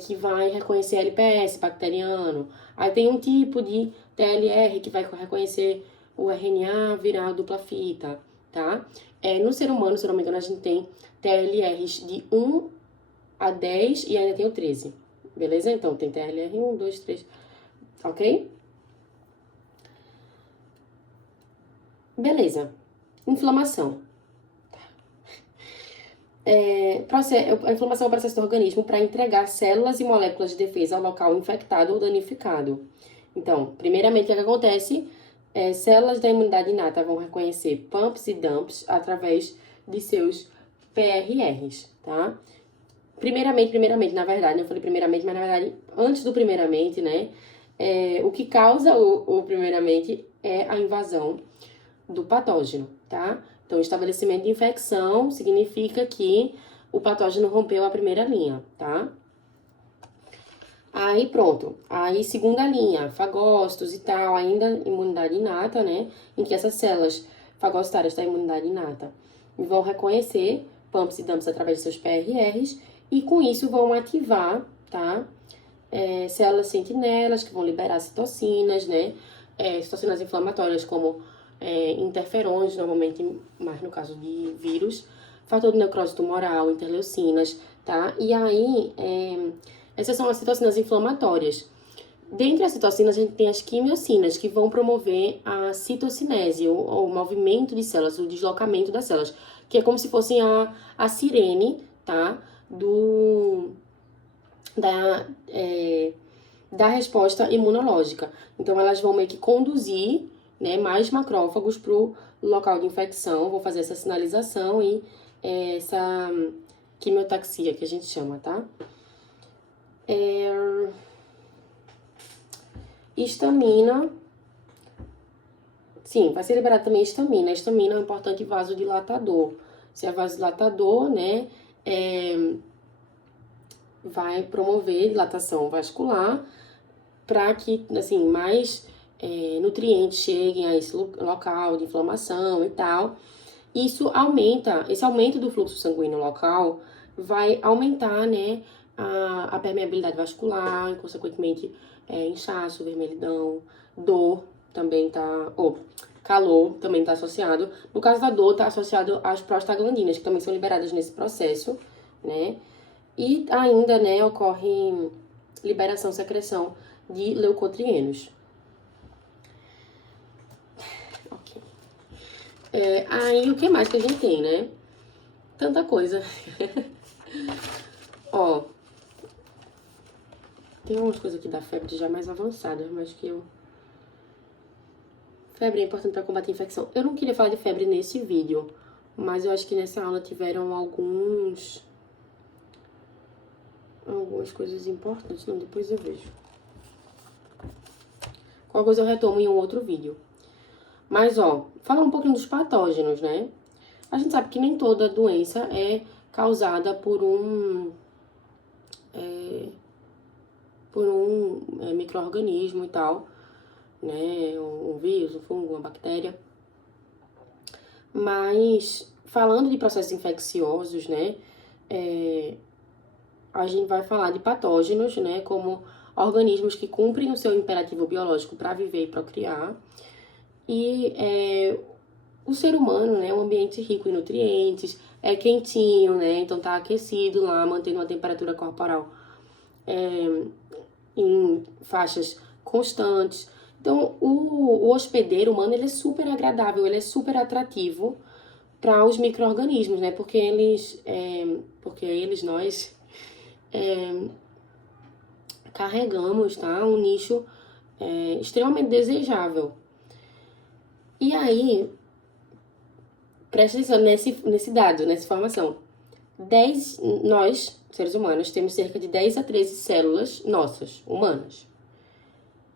que vai reconhecer LPS bacteriano. Aí tem um tipo de TLR que vai reconhecer o RNA viral dupla fita, tá? No ser humano, se eu não me engano, a gente tem TLRs de 1 a 10 e ainda tem o 13, beleza? Então, tem TLR 1, 2, 3, ok? Beleza. Inflamação. A inflamação é o processo do organismo para entregar células e moléculas de defesa ao local infectado ou danificado. Então, primeiramente, o que acontece? Células da imunidade inata vão reconhecer pumps e dumps através de seus PRRs, tá? Primeiramente, na verdade, eu falei primeiramente, mas na verdade, antes do primeiramente, né? O que causa o primeiramente é a invasão do patógeno, tá? Então, estabelecimento de infecção significa que o patógeno rompeu a primeira linha, tá? Aí, pronto. Aí, segunda linha, fagócitos e tal, ainda imunidade inata, né? Em que essas células fagocitárias da imunidade inata vão reconhecer pumps e dumps através de seus PRRs e, com isso, vão ativar, tá? Células sentinelas que vão liberar citocinas, né? Citocinas inflamatórias como interferões, normalmente, mais no caso de vírus, fator de necrose tumoral, interleucinas, tá? E aí, essas são as citocinas inflamatórias. Dentre as citocinas, a gente tem as quimiocinas, que vão promover a citocinese, o movimento de células, o deslocamento das células, que é como se fossem a sirene, tá? Da resposta imunológica. Então, elas vão meio que conduzir, né, mais macrófagos para o local de infecção, vão fazer essa sinalização e essa quimiotaxia que a gente chama, tá? Histamina. Sim, vai ser liberado também histamina. A histamina é um importante vasodilatador. Se é vasodilatador, né, vai promover dilatação vascular para que, assim, mais nutrientes cheguem a esse local de inflamação e tal. Isso aumenta, esse aumento do fluxo sanguíneo local vai aumentar, né, a permeabilidade vascular, e, consequentemente, inchaço, vermelhidão, dor também tá, calor também tá associado. No caso da dor, tá associado às prostaglandinas, que também são liberadas nesse processo, né, e ainda, né, ocorre liberação, secreção de leucotrienos. Ok. Aí, o que mais que a gente tem, né? Tanta coisa. Ó, tem umas coisas aqui da febre já mais avançadas, mas que eu... Febre é importante para combater a infecção. Eu não queria falar de febre nesse vídeo, mas eu acho que nessa aula tiveram algumas coisas importantes. Não, depois eu vejo. Qualquer coisa eu retomo em um outro vídeo. Mas, ó, falar um pouquinho dos patógenos, né? A gente sabe que nem toda doença é causada por um micro-organismo e tal, né? Um vírus, um fungo, uma bactéria. Mas, falando de processos infecciosos, né? A gente vai falar de patógenos, né? Como organismos que cumprem o seu imperativo biológico para viver e procriar. E o ser humano, né? É um ambiente rico em nutrientes, é quentinho, né? Então tá aquecido lá, mantendo uma temperatura corporal em faixas constantes. Então, o hospedeiro humano, ele é super agradável, ele é super atrativo para os micro-organismos, né? Porque nós carregamos, tá? Um nicho extremamente desejável. E aí, presta atenção nesse dado, nessa informação. Nós, seres humanos, temos cerca de 10 a 13 células nossas, humanas.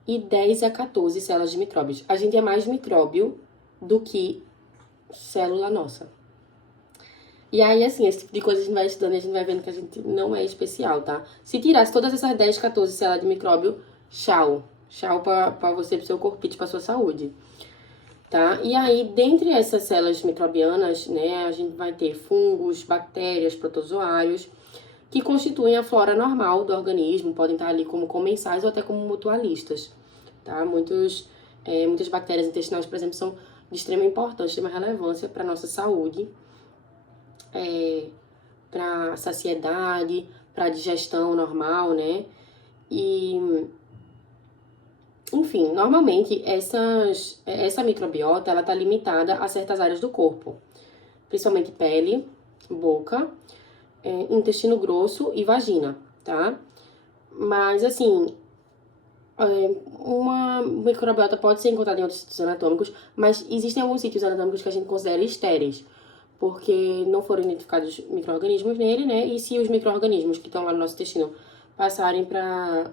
E 10 a 14 células de micróbios. A gente é mais micróbio do que célula nossa. E aí, assim, esse tipo de coisa a gente vai estudando e a gente vai vendo que a gente não é especial, tá? Se tirasse todas essas 10, 14 células de micróbio, tchau. Tchau pra você, pro seu corpite, pra sua saúde, tá? E aí, dentre essas células microbianas, né, a gente vai ter fungos, bactérias, protozoários, que constituem a flora normal do organismo, podem estar ali como comensais ou até como mutualistas, tá? Muitas bactérias intestinais, por exemplo, são de extrema importância, de extrema relevância para a nossa saúde, para saciedade, para digestão normal, né? E, enfim, normalmente essa microbiota, ela tá limitada a certas áreas do corpo, principalmente pele, boca, intestino grosso e vagina, tá? Mas, assim, uma microbiota pode ser encontrada em outros sítios anatômicos, mas existem alguns sítios anatômicos que a gente considera estéreis, porque não foram identificados micro-organismos nele, né? E se os micro-organismos que estão lá no nosso intestino passarem para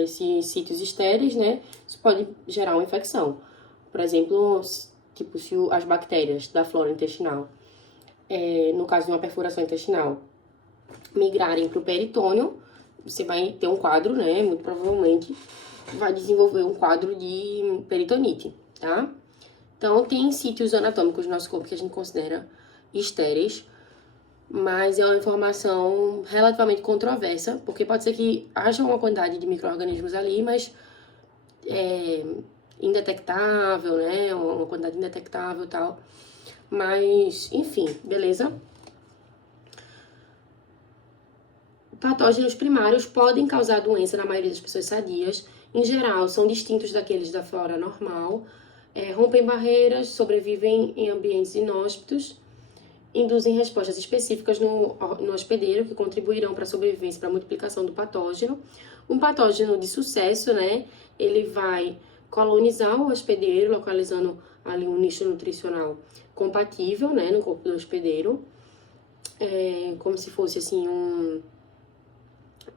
esses sítios estéreis, né? Isso pode gerar uma infecção. Por exemplo, tipo, se as bactérias da flora intestinal, no caso de uma perfuração intestinal, migrarem para o peritônio, você vai ter um quadro, né? Muito provavelmente vai desenvolver um quadro de peritonite, tá? Então, tem sítios anatômicos no nosso corpo que a gente considera estéreis, mas é uma informação relativamente controversa, porque pode ser que haja uma quantidade de micro-organismos ali, mas indetectável, né? Uma quantidade indetectável e tal. Mas, enfim, beleza? Patógenos primários podem causar doença na maioria das pessoas sadias. Em geral, são distintos daqueles da flora normal, rompem barreiras, sobrevivem em ambientes inóspitos, induzem respostas específicas no hospedeiro que contribuirão para a sobrevivência e para a multiplicação do patógeno. Um patógeno de sucesso, né? Ele vai colonizar o hospedeiro, localizando ali um nicho nutricional compatível, né? No corpo do hospedeiro, como se fosse assim um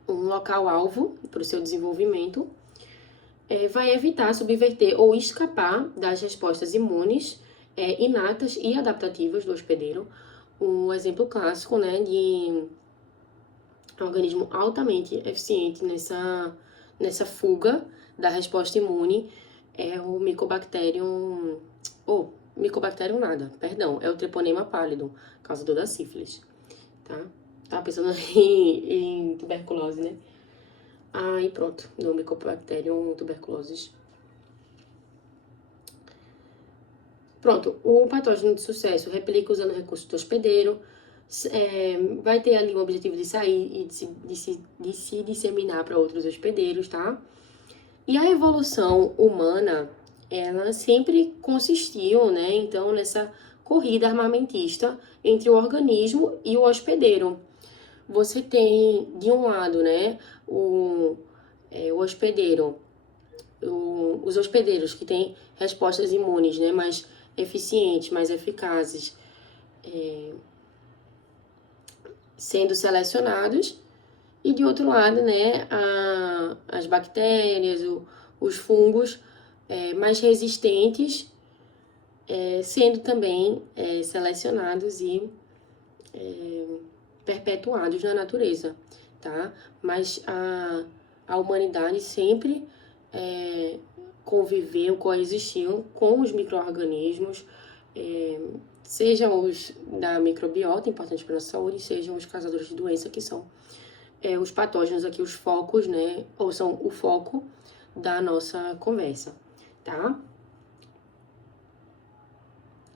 local-alvo para o seu desenvolvimento. Vai evitar, subverter ou escapar das respostas imunes, inatas e adaptativas do hospedeiro. Um exemplo clássico, né, de um organismo altamente eficiente nessa fuga da resposta imune é o Mycobacterium... Mycobacterium nada, perdão, é o Treponema pallidum, causador da sífilis, tá? Tava pensando em tuberculose, né? E pronto, no Mycobacterium tuberculosis. Pronto, o patógeno de sucesso replica usando recursos do hospedeiro, vai ter ali o objetivo de sair e de se disseminar para outros hospedeiros, tá? E a evolução humana, ela sempre consistiu, né, então, nessa corrida armamentista entre o organismo e o hospedeiro. Você tem, de um lado, né, o hospedeiro, os hospedeiros que têm respostas imunes, né, mais eficientes, mais eficazes, sendo selecionados, e de outro lado, né, as bactérias, os fungos mais resistentes, sendo também selecionados e perpetuados na natureza, tá? Mas a humanidade sempre conviveu, coexistiu com os micro-organismos, sejam os da microbiota, importantes para a nossa saúde, sejam os causadores de doença, que são os patógenos aqui, os focos, né? Ou são o foco da nossa conversa, tá?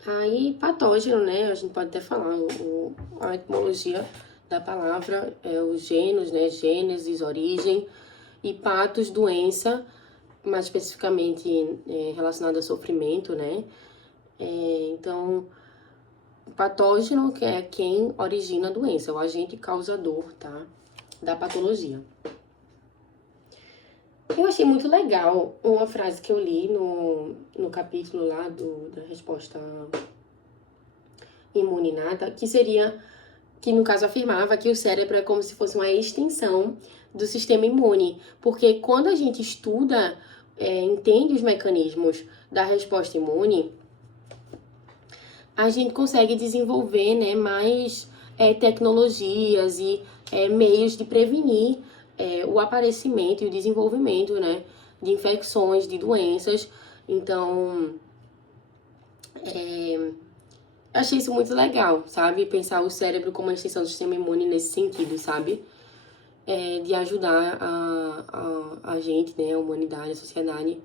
Aí, patógeno, né? A gente pode até falar, a etimologia da palavra os genos, né? Gênesis, origem, e patos, doença, mais especificamente relacionado a sofrimento, né? Então, o patógeno que é quem origina a doença, é o agente causador, tá? Da patologia. Eu achei muito legal uma frase que eu li no capítulo lá da resposta imune inata, que no caso afirmava que o cérebro é como se fosse uma extensão do sistema imune, porque quando a gente estuda, entende os mecanismos da resposta imune, a gente consegue desenvolver, né, mais tecnologias e meios de prevenir o aparecimento e o desenvolvimento, né, de infecções, de doenças. Então, achei isso muito legal, sabe? Pensar o cérebro como uma extensão do sistema imune nesse sentido, sabe? De ajudar a gente, né, a humanidade, a sociedade,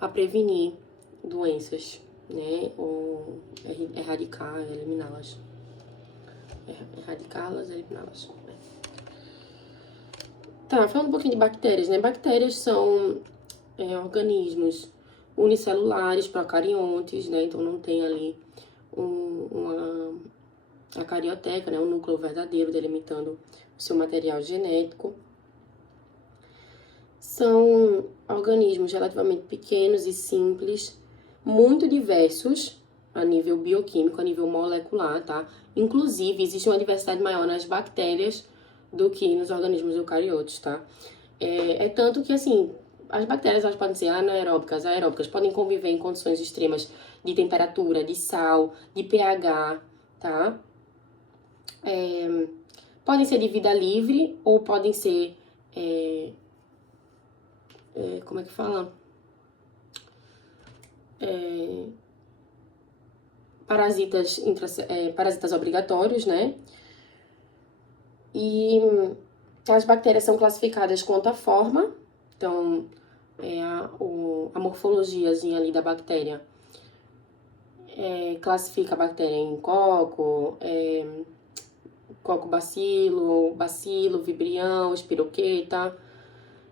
a prevenir doenças, né? Ou erradicar, eliminá-las. Erradicá-las, eliminá-las. Tá, falando um pouquinho de bactérias, né? Bactérias são organismos unicelulares, procariontes, né? Então não tem ali a carioteca, né? O núcleo verdadeiro delimitando o seu material genético. São organismos relativamente pequenos e simples, muito diversos a nível bioquímico, a nível molecular, tá? Inclusive, existe uma diversidade maior nas bactérias do que nos organismos eucariotos, tá? Tanto que, assim, as bactérias elas podem ser anaeróbicas, aeróbicas, podem conviver em condições extremas de temperatura, de sal, de pH, tá? Podem ser de vida livre ou podem ser... como é que fala? Parasitas obrigatórios, né? E as bactérias são classificadas quanto à forma, então a morfologiazinha ali da bactéria classifica a bactéria em coco, bacilo, vibrião, espiroqueta,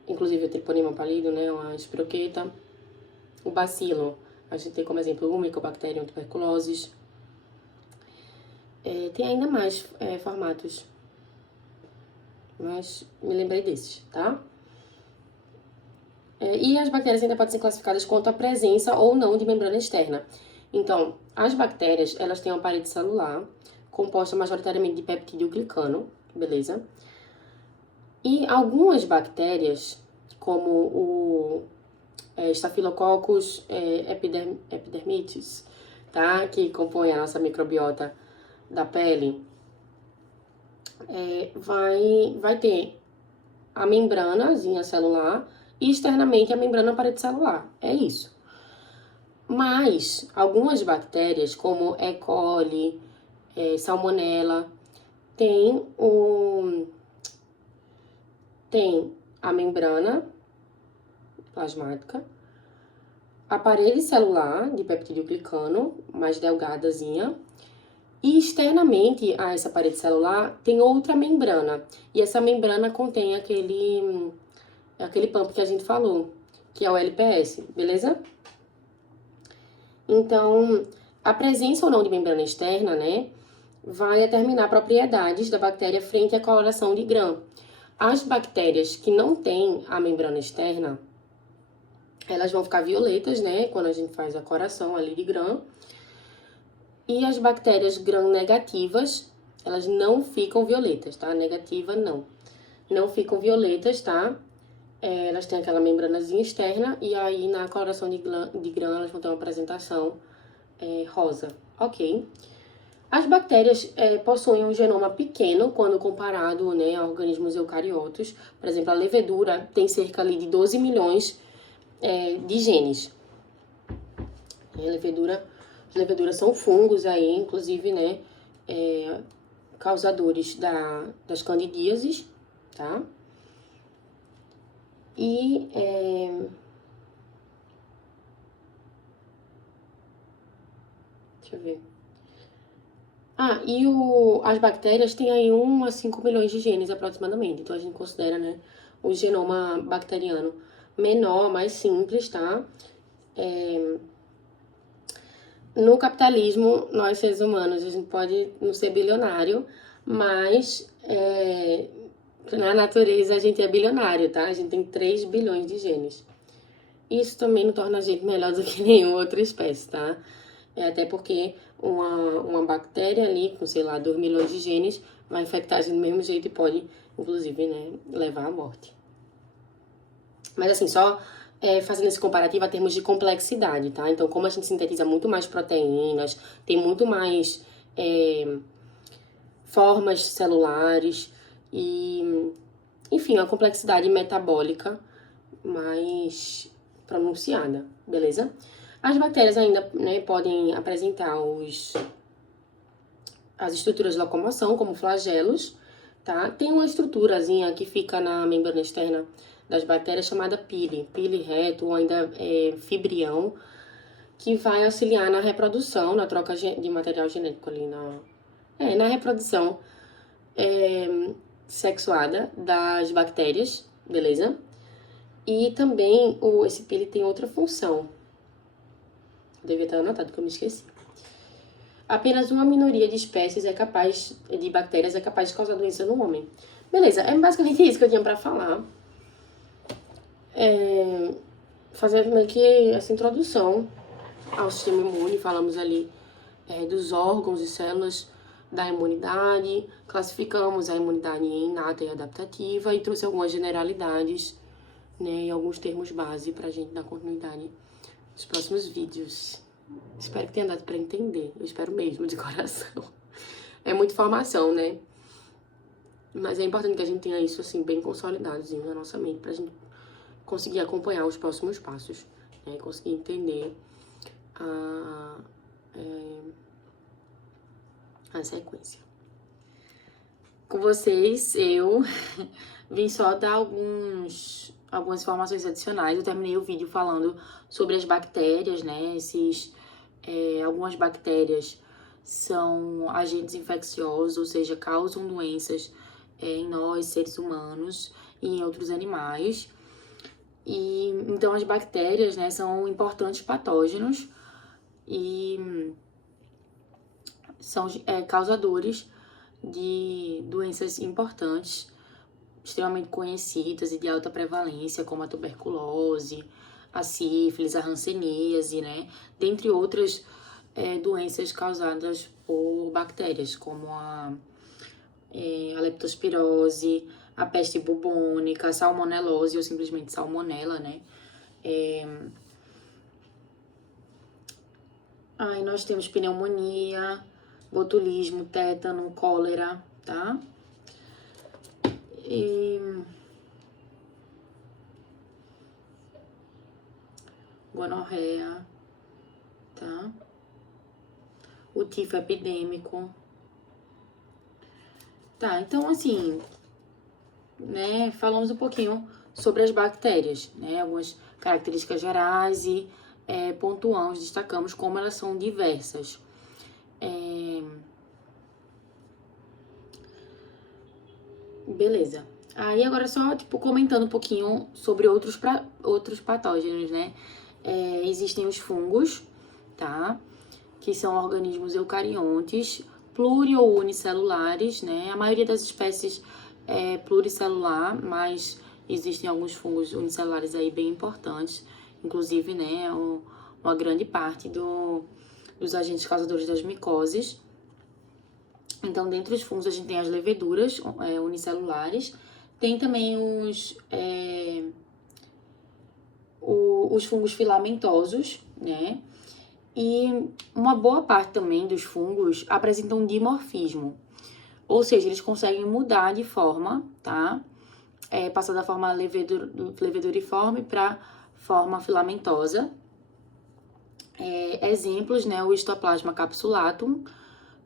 inclusive o treponema pálido, né, a espiroqueta. O bacilo, a gente tem como exemplo o Mycobacterium tuberculosis. Tem ainda mais formatos, mas me lembrei desses, tá? E as bactérias ainda podem ser classificadas quanto à presença ou não de membrana externa. Então, as bactérias, elas têm uma parede celular composta majoritariamente de peptídeo glicano, beleza? E algumas bactérias, como o Staphylococcus epidermidis, tá? Que compõe a nossa microbiota da pele, vai ter a membranazinha celular e externamente a membrana parede celular. É isso. Mas algumas bactérias, como E. coli, Salmonella, tem a membrana plasmática, a parede celular de peptídeo glicano, mais delgadazinha, e externamente a essa parede celular tem outra membrana. E essa membrana contém aquele pump que a gente falou, que é o LPS, beleza? Então, a presença ou não de membrana externa, né, vai determinar propriedades da bactéria frente à coloração de Gram. As bactérias que não têm a membrana externa, elas vão ficar violetas, né, quando a gente faz a coração ali de Gram. E as bactérias Gram negativas, elas não ficam violetas, tá? Negativa, não. Não ficam violetas, tá? Elas têm aquela membranazinha externa e aí na coloração de Gram elas vão ter uma apresentação rosa, ok? As bactérias possuem um genoma pequeno quando comparado, né, a organismos eucariotos. Por exemplo, a levedura tem cerca ali de 12 milhões de genes. As leveduras são fungos aí, inclusive, né, causadores das candidíases, tá? E deixa eu ver. E as bactérias têm aí 1 a 5 milhões de genes aproximadamente. Então a gente considera, né, o genoma bacteriano menor, mais simples, tá? No capitalismo, nós seres humanos, a gente pode não ser bilionário, mas na natureza a gente é bilionário, tá? A gente tem 3 bilhões de genes. Isso também não torna a gente melhor do que nenhuma outra espécie, tá? Até porque uma bactéria ali, com, sei lá, 2 milhões de genes, vai infectar a gente do mesmo jeito e pode, inclusive, né, levar à morte. Mas assim, só fazendo esse comparativo a termos de complexidade, tá? Então, como a gente sintetiza muito mais proteínas, tem muito mais formas celulares e, enfim, a complexidade metabólica mais pronunciada, beleza? As bactérias ainda, né, podem apresentar as estruturas de locomoção, como flagelos, tá? Tem uma estruturazinha que fica na membrana externa das bactérias chamada pile reto ou ainda fibrião, que vai auxiliar na reprodução, na troca de material genético ali na reprodução sexuada das bactérias, beleza? E também esse pile tem outra função. Devia ter anotado que eu me esqueci. Apenas uma minoria de espécies de bactérias é capaz de causar doença no homem. Beleza, é basicamente isso que eu tinha pra falar. Fazer meio que essa introdução ao sistema imune, falamos ali dos órgãos e células da imunidade, classificamos a imunidade em inata e adaptativa e trouxe algumas generalidades, né, e alguns termos base pra gente dar continuidade nos próximos vídeos. Espero que tenha dado pra entender, eu espero mesmo, de coração. É muita informação, né? Mas é importante que a gente tenha isso, assim, bem consolidadozinho na nossa mente pra gente conseguir acompanhar os próximos passos, né? Conseguir entender a sequência. Com vocês, eu vim só dar algumas informações adicionais. Eu terminei o vídeo falando sobre as bactérias, né? Algumas bactérias são agentes infecciosos, ou seja, causam doenças em nós, seres humanos, e em outros animais. E então as bactérias, né, são importantes patógenos e são causadores de doenças importantes, extremamente conhecidas e de alta prevalência, como a tuberculose, a sífilis, a hanseníase, né? Dentre outras doenças causadas por bactérias, como a leptospirose, a peste bubônica, a salmonelose ou simplesmente salmonela, né? Nós temos pneumonia, botulismo, tétano, cólera, tá? Gonorreia, tá? O tifo epidêmico. Tá, então assim, né, falamos um pouquinho sobre as bactérias, né? Algumas características gerais e pontuamos, destacamos como elas são diversas. Beleza. Aí agora só, tipo, comentando um pouquinho sobre outros patógenos, né? Existem os fungos, tá? Que são organismos eucariontes, pluri- ou unicelulares, né? A maioria das espécies é pluricelular, mas existem alguns fungos unicelulares aí bem importantes. Inclusive, né, uma grande parte dos agentes causadores das micoses. Então, dentre os fungos, a gente tem as leveduras unicelulares. Tem também os fungos filamentosos, né? E uma boa parte também dos fungos apresentam dimorfismo. Ou seja, eles conseguem mudar de forma, tá? Passar da forma leveduriforme para forma filamentosa. Exemplos, né? O Histoplasma capsulatum,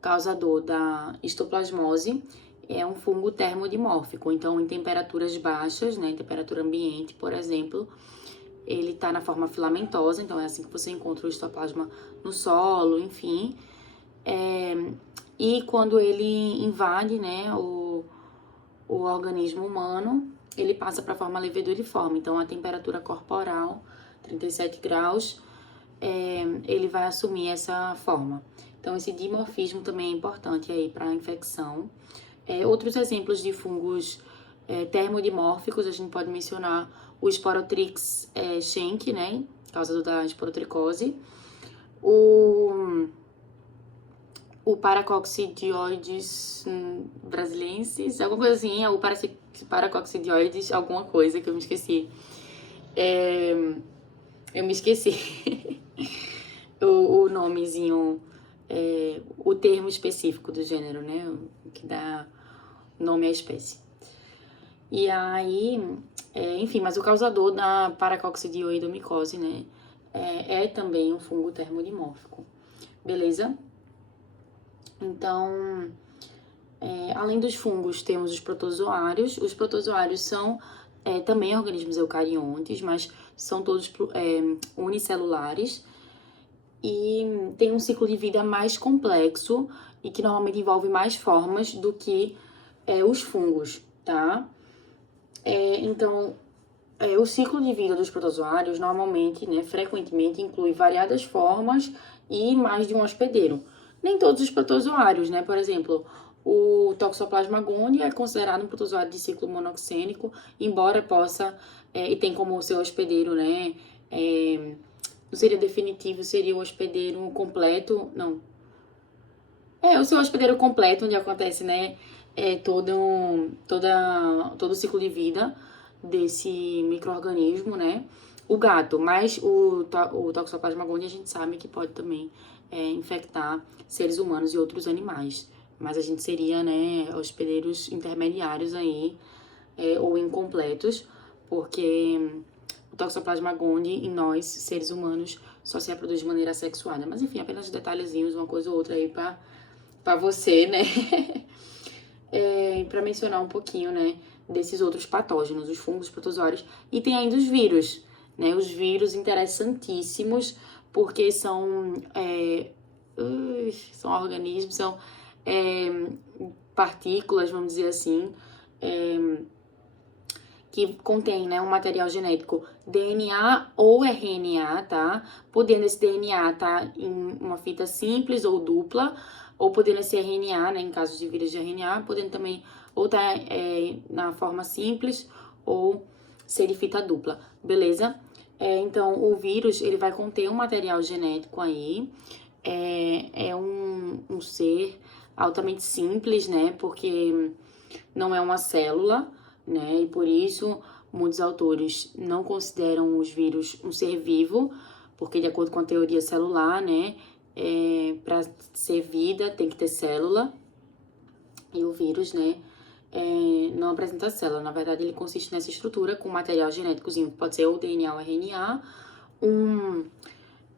causador da histoplasmose, é um fungo termodimórfico. Então, em temperaturas baixas, né, em temperatura ambiente, por exemplo, ele está na forma filamentosa, então é assim que você encontra o histoplasma no solo, enfim. E quando ele invade, né, o organismo humano, ele passa para a forma leveduriforme. Então, a temperatura corporal, 37 graus, ele vai assumir essa forma. Então, esse dimorfismo também é importante aí para a infecção. Outros exemplos de fungos termodimórficos, a gente pode mencionar o Sporotrix schenck, né, causa da esporotricose, o Paracoccidioides brasiliensis, alguma coisa assim, o Paracoccidioides, alguma coisa que eu me esqueci. Eu me esqueci o nomezinho o termo específico do gênero, né? O que dá nome à espécie. E aí, enfim, mas o causador da paracoccidioidomicose, né? É também um fungo termodimórfico. Beleza? Então, além dos fungos, temos os protozoários. Os protozoários são também organismos eucariontes, mas são todos unicelulares e tem um ciclo de vida mais complexo e que normalmente envolve mais formas do que os fungos, tá? Então, o ciclo de vida dos protozoários normalmente, né, frequentemente inclui variadas formas e mais de um hospedeiro. Nem todos os protozoários, né? Por exemplo, o Toxoplasma gondii é considerado um protozoário de ciclo monoxênico, embora possa, e tem como seu hospedeiro, né? Não seria definitivo, seria o hospedeiro completo, não. O seu hospedeiro completo, onde acontece, né? Todo o ciclo de vida desse micro-organismo, né? O gato, mas o Toxoplasma gondii a gente sabe que pode também infectar seres humanos e outros animais. Mas a gente seria, né, hospedeiros intermediários aí, ou incompletos, porque o Toxoplasma gondii em nós, seres humanos, só se reproduz de maneira sexuada. Mas enfim, apenas detalhezinhos, uma coisa ou outra aí pra você, né? Pra mencionar um pouquinho, né, desses outros patógenos, os fungos, protozoários. E tem ainda os vírus, né? Os vírus interessantíssimos, porque são organismos, são partículas, vamos dizer assim, que contém, né, um material genético DNA ou RNA, tá? Podendo esse DNA estar em uma fita simples ou dupla, ou podendo esse RNA, né, em casos de vírus de RNA, podendo também ou estar na forma simples ou ser de fita dupla, beleza? Então, o vírus, ele vai conter um material genético aí, é um ser altamente simples, né, porque não é uma célula, né, e por isso muitos autores não consideram os vírus um ser vivo, porque de acordo com a teoria celular, né, para ser vida tem que ter célula, e o vírus, né, não apresenta célula. Na verdade, ele consiste nessa estrutura com material genéticozinho, que pode ser ou DNA ou RNA,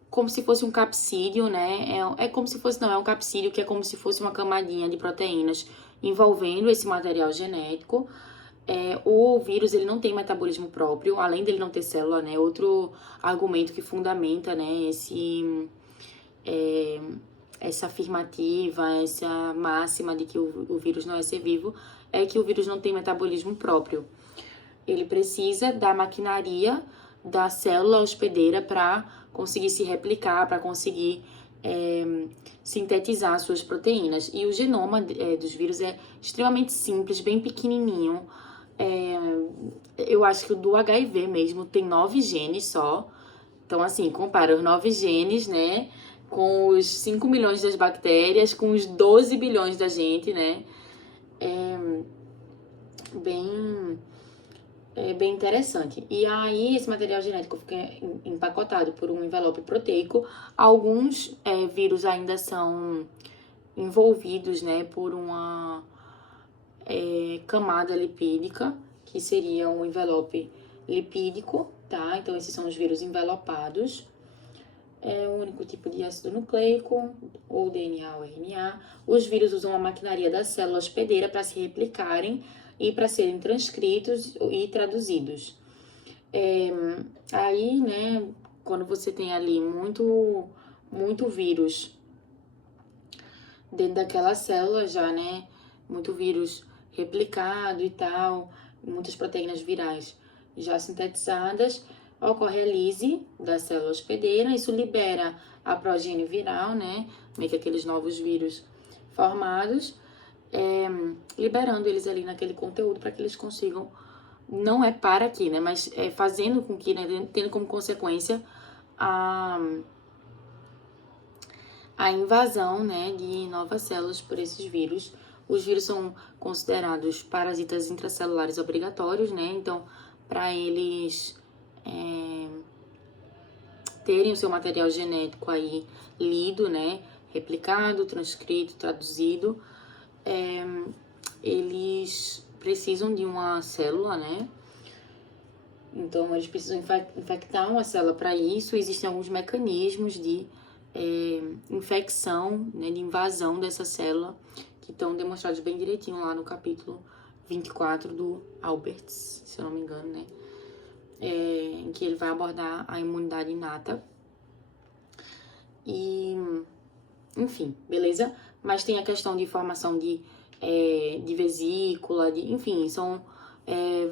como se fosse um capsídeo, né? Como se fosse, não, é um capsídeo que é como se fosse uma camadinha de proteínas envolvendo esse material genético. O vírus, ele não tem metabolismo próprio, além dele não ter célula, né? Outro argumento que fundamenta, né, essa afirmativa, essa máxima de que o vírus não é ser vivo, é que o vírus não tem metabolismo próprio. Ele precisa da maquinaria da célula hospedeira para conseguir se replicar, para conseguir sintetizar suas proteínas. E o genoma dos vírus é extremamente simples, bem pequenininho. Eu acho que o do HIV mesmo tem 9 genes só. Então, assim, compara os 9 genes, né, com os 5 milhões das bactérias, com os 12 bilhões da gente, né? Bem interessante. E aí, esse material genético fica empacotado por um envelope proteico. Alguns vírus ainda são envolvidos, né, por uma camada lipídica, que seria um envelope lipídico, tá? Então, esses são os vírus envelopados. É o único tipo de ácido nucleico, ou DNA ou RNA. Os vírus usam a maquinaria da célula hospedeira para se replicarem e para serem transcritos e traduzidos. Aí, né, quando você tem ali muito vírus dentro daquela célula já, né, muito vírus replicado e tal, muitas proteínas virais já sintetizadas, ocorre a lise da célula hospedeira, isso libera a progênie viral, né, meio que aqueles novos vírus formados, liberando eles ali naquele conteúdo para que eles consigam, não é para aqui, né, mas fazendo com que, né, tendo como consequência a invasão, né, de novas células por esses vírus. Os vírus são considerados parasitas intracelulares obrigatórios, né, então para eles terem o seu material genético aí lido, né, replicado, transcrito, traduzido, eles precisam de uma célula, né? Então, eles precisam infectar uma célula. Para isso, existem alguns mecanismos de infecção, né, de invasão dessa célula, que estão demonstrados bem direitinho lá no capítulo 24 do Alberts, se eu não me engano, né? Em que ele vai abordar a imunidade inata. E, enfim, beleza? Mas tem a questão de formação de vesícula, enfim, são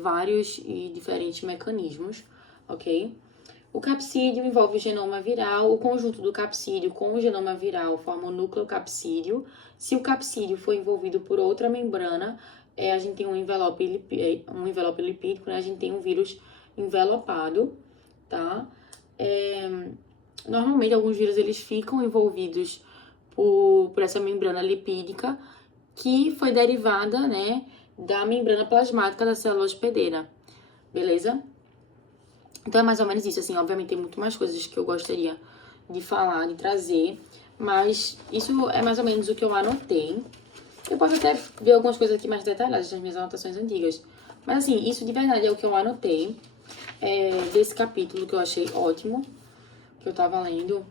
vários e diferentes mecanismos, ok? O capsídeo envolve o genoma viral. O conjunto do capsídeo com o genoma viral forma o núcleo capsídeo. Se o capsídeo for envolvido por outra membrana, a gente tem um envelope lipídico, né? A gente tem um vírus envelopado, tá? Normalmente, alguns vírus eles ficam envolvidos por essa membrana lipídica, que foi derivada, né, da membrana plasmática da célula hospedeira, beleza? Então, é mais ou menos isso, assim, obviamente tem muito mais coisas que eu gostaria de falar, de trazer, mas isso é mais ou menos o que eu anotei. Eu posso até ver algumas coisas aqui mais detalhadas nas minhas anotações antigas, mas, assim, isso de verdade é o que eu anotei desse capítulo, que eu achei ótimo, que eu tava lendo,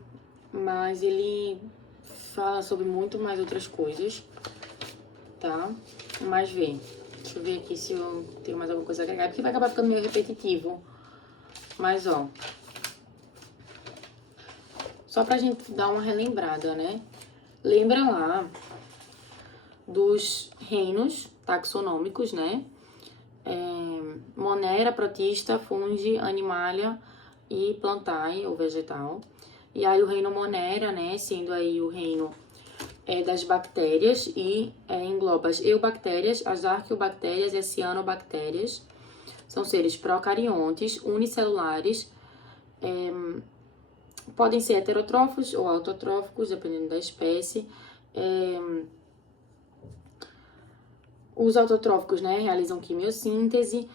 mas ele fala sobre muito mais outras coisas, tá? Mas deixa eu ver aqui se eu tenho mais alguma coisa a agregar, porque vai acabar ficando meio repetitivo. Mas, ó, só pra gente dar uma relembrada, né? Lembra lá dos reinos taxonômicos, né? Monera, protista, fungi, animalia e plantae, ou vegetal. E aí o reino Monera, né, sendo aí o reino das bactérias e engloba as eubactérias, as arqueobactérias e as cianobactérias. São seres procariontes, unicelulares, podem ser heterotróficos ou autotróficos, dependendo da espécie. Os autotróficos, né, realizam quimiossíntese.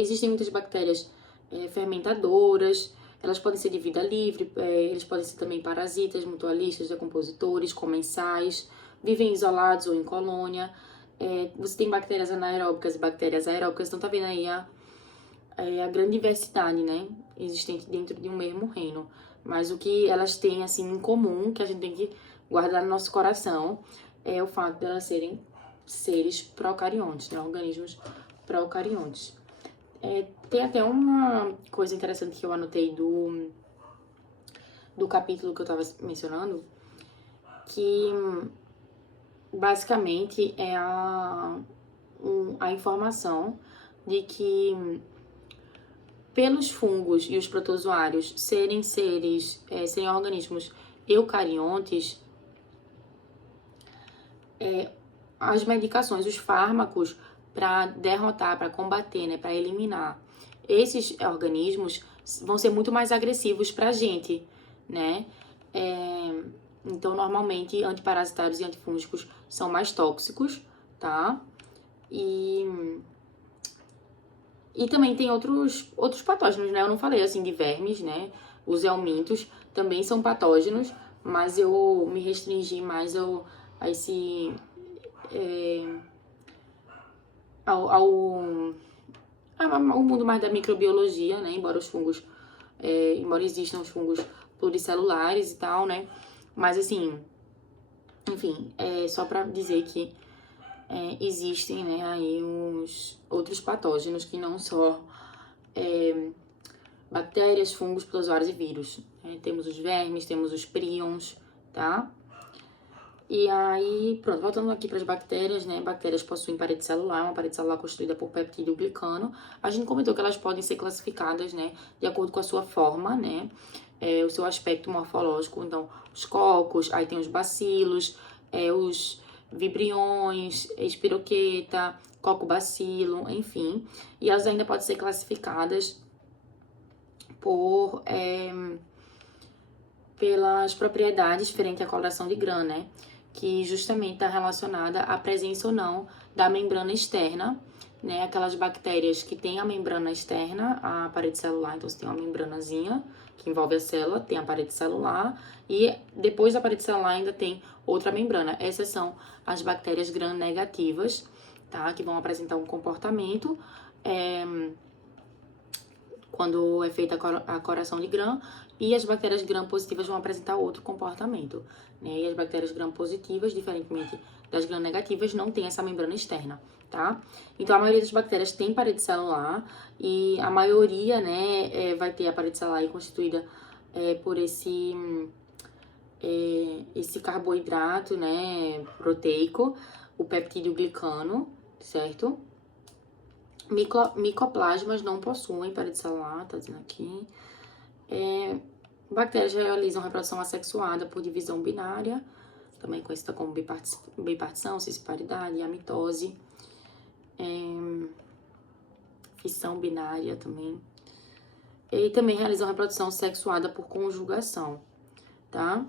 Existem muitas bactérias fermentadoras, elas podem ser de vida livre, eles podem ser também parasitas, mutualistas, decompositores, comensais, vivem isolados ou em colônia. Você tem bactérias anaeróbicas e bactérias aeróbicas, então tá vendo aí a grande diversidade, né, existente dentro de um mesmo reino. Mas o que elas têm, assim, em comum, que a gente tem que guardar no nosso coração, é o fato de elas serem seres procariontes, né, organismos procariontes. Tem até uma coisa interessante que eu anotei do capítulo que eu estava mencionando, que basicamente é a informação de que pelos fungos e os protozoários serem serem organismos eucariontes, as medicações, os fármacos para derrotar, para combater, né, para eliminar esses organismos vão ser muito mais agressivos para a gente, né? Então, normalmente, antiparasitários e antifúngicos são mais tóxicos, tá? E também tem outros patógenos, né? Eu não falei, assim, de vermes, né? Os helmintos também são patógenos, mas eu me restringi mais ao mundo mais da microbiologia, né? Embora existam os fungos pluricelulares e tal, né? Mas, assim, enfim, só pra dizer que existem, né, aí uns outros patógenos que não só bactérias, fungos, protozoários e vírus. Temos os vermes, temos os prions, tá? E aí, pronto, voltando aqui para as bactérias, né? Bactérias possuem parede celular, uma parede celular constituída por peptídeo glicano. A gente comentou que elas podem ser classificadas, né, de acordo com a sua forma, né? O seu aspecto morfológico. Então, os cocos, aí tem os bacilos, os vibriões, espiroqueta, cocobacilo, enfim. E elas ainda podem ser classificadas pelas propriedades frente à coloração de Gram, né? Que justamente está relacionada à presença ou não da membrana externa, né? Aquelas bactérias que têm a membrana externa, a parede celular, então você tem uma membranazinha, que envolve a célula, tem a parede celular, e depois da parede celular ainda tem outra membrana. Essas são as bactérias gram-negativas, tá? Que vão apresentar um comportamento quando é feita a coração de Gram, e as bactérias gram-positivas vão apresentar outro comportamento, né? E as bactérias gram-positivas, diferentemente das gram-negativas, não tem essa membrana externa, tá? Então, a maioria das bactérias tem parede celular, e a maioria, né, vai ter a parede celular aí constituída por esse carboidrato, né, proteico, o peptídeo glicano, certo? Micoplasmas não possuem parede celular, tá dizendo aqui. Bactérias realizam reprodução assexuada por divisão binária, também conhecida como bipartição, cisparidade, a mitose. Fissão binária também. E também realizam reprodução sexuada por conjugação, tá?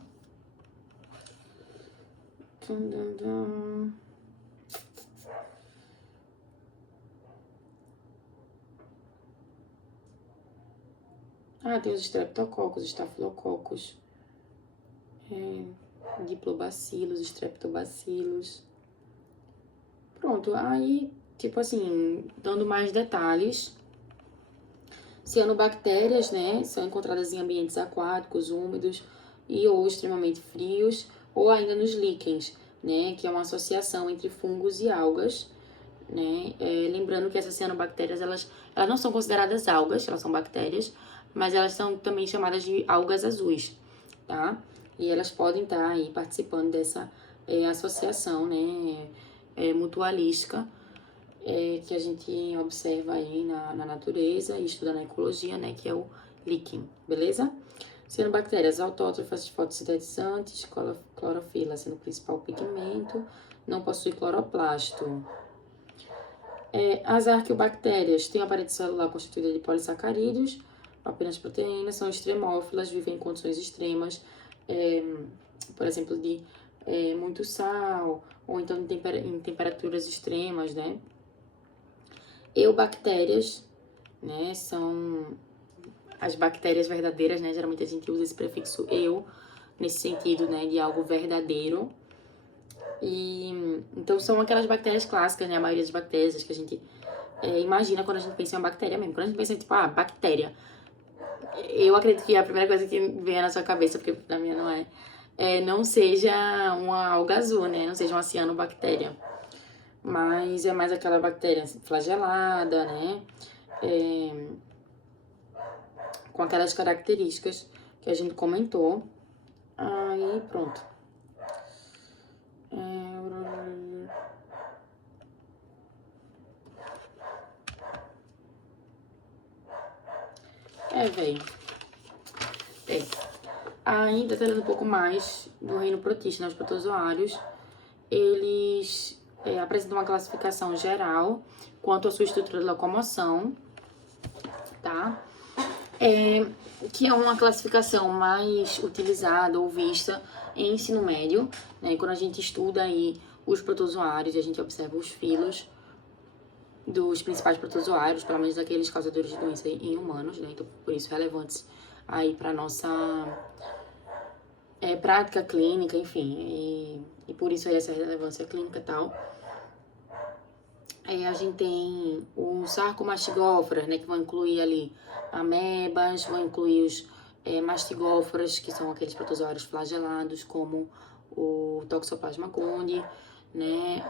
Tem os streptococos, estafilococos, diplobacilos, streptobacilos. Pronto, aí, tipo assim, dando mais detalhes, cianobactérias, né, são encontradas em ambientes aquáticos, úmidos e ou extremamente frios, ou ainda nos líquens, né, que é uma associação entre fungos e algas, né, lembrando que essas cianobactérias, elas não são consideradas algas, elas são bactérias, mas elas são também chamadas de algas azuis, tá? E elas podem estar aí participando dessa associação, né, mutualística, que a gente observa aí na natureza e estuda na ecologia, né, que é o líquen, beleza? Cianobactérias autótrofas, fotossintetizantes, clorofila sendo o principal pigmento, não possui cloroplasto. As arqueobactérias têm a parede celular constituída de polissacarídeos, apenas proteínas, são extremófilas, vivem em condições extremas, por exemplo, de muito sal, ou então em temperaturas extremas, né? Eubactérias, né, são as bactérias verdadeiras, né? Geralmente a gente usa esse prefixo eu, nesse sentido, né, de algo verdadeiro. E então são aquelas bactérias clássicas, né? A maioria das bactérias que a gente imagina quando a gente pensa em uma bactéria mesmo. Quando a gente pensa em, tipo, bactéria, eu acredito que a primeira coisa que vem na sua cabeça, porque na minha não não seja uma alga azul, né? Não seja uma cianobactéria. Mas é mais aquela bactéria flagelada, né? Com aquelas características que a gente comentou. Aí, pronto. Velho. Ainda detalhando um pouco mais do reino protista, né? Os protozoários, eles apresentam uma classificação geral quanto à sua estrutura de locomoção, tá? Que é uma classificação mais utilizada ou vista em ensino médio, né? Quando a gente estuda aí os protozoários, a gente observa os filos dos principais protozoários, pelo menos daqueles causadores de doença em humanos, né? Então, por isso, relevantes aí para nossa prática clínica, enfim, e por isso aí essa relevância clínica e tal. A gente tem o sarcomastigóforas, né, que vão incluir ali amebas, vão incluir os mastigóforas, que são aqueles protozoários flagelados, como o Toxoplasma gondii, né,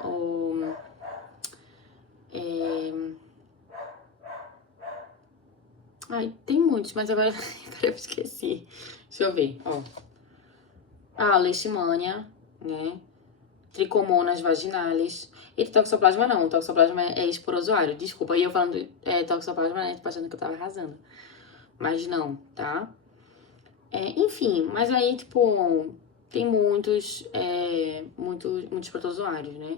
tem muitos, mas agora eu esqueci. Deixa eu ver, ó. Leishmania, né, Trichomonas vaginalis. E Toxoplasma não, o Toxoplasma é esporozoário. Desculpa, eu falando Toxoplasma, né, achando que eu tava arrasando. Mas não, tá? Enfim, mas aí, tipo, tem muitos protozoários, né?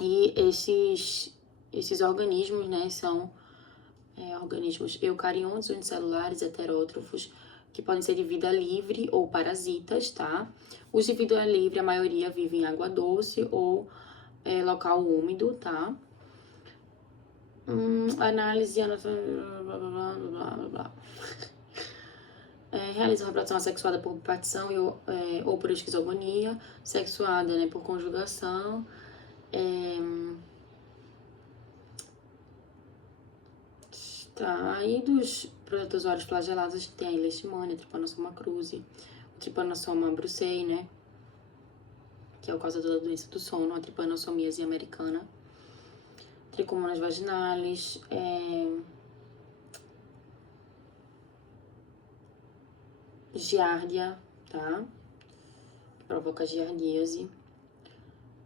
E esses organismos, né, são organismos eucariontes, unicelulares, heterótrofos, que podem ser de vida livre ou parasitas, tá? Os de vida livre, a maioria vive em água doce ou local úmido, tá? Análise, realiza reprodução assexuada por bipartição ou por esquizogonia, sexuada, né, por conjugação. Tá, aí dos protozoários flagelados a gente tem a leishmania, Trypanosoma cruzi, o Trypanosoma brucei, né, que é o causador da doença do sono, a Trypanosomiase americana, Trichomonas vaginalis, giardia, tá? Que provoca giardíase.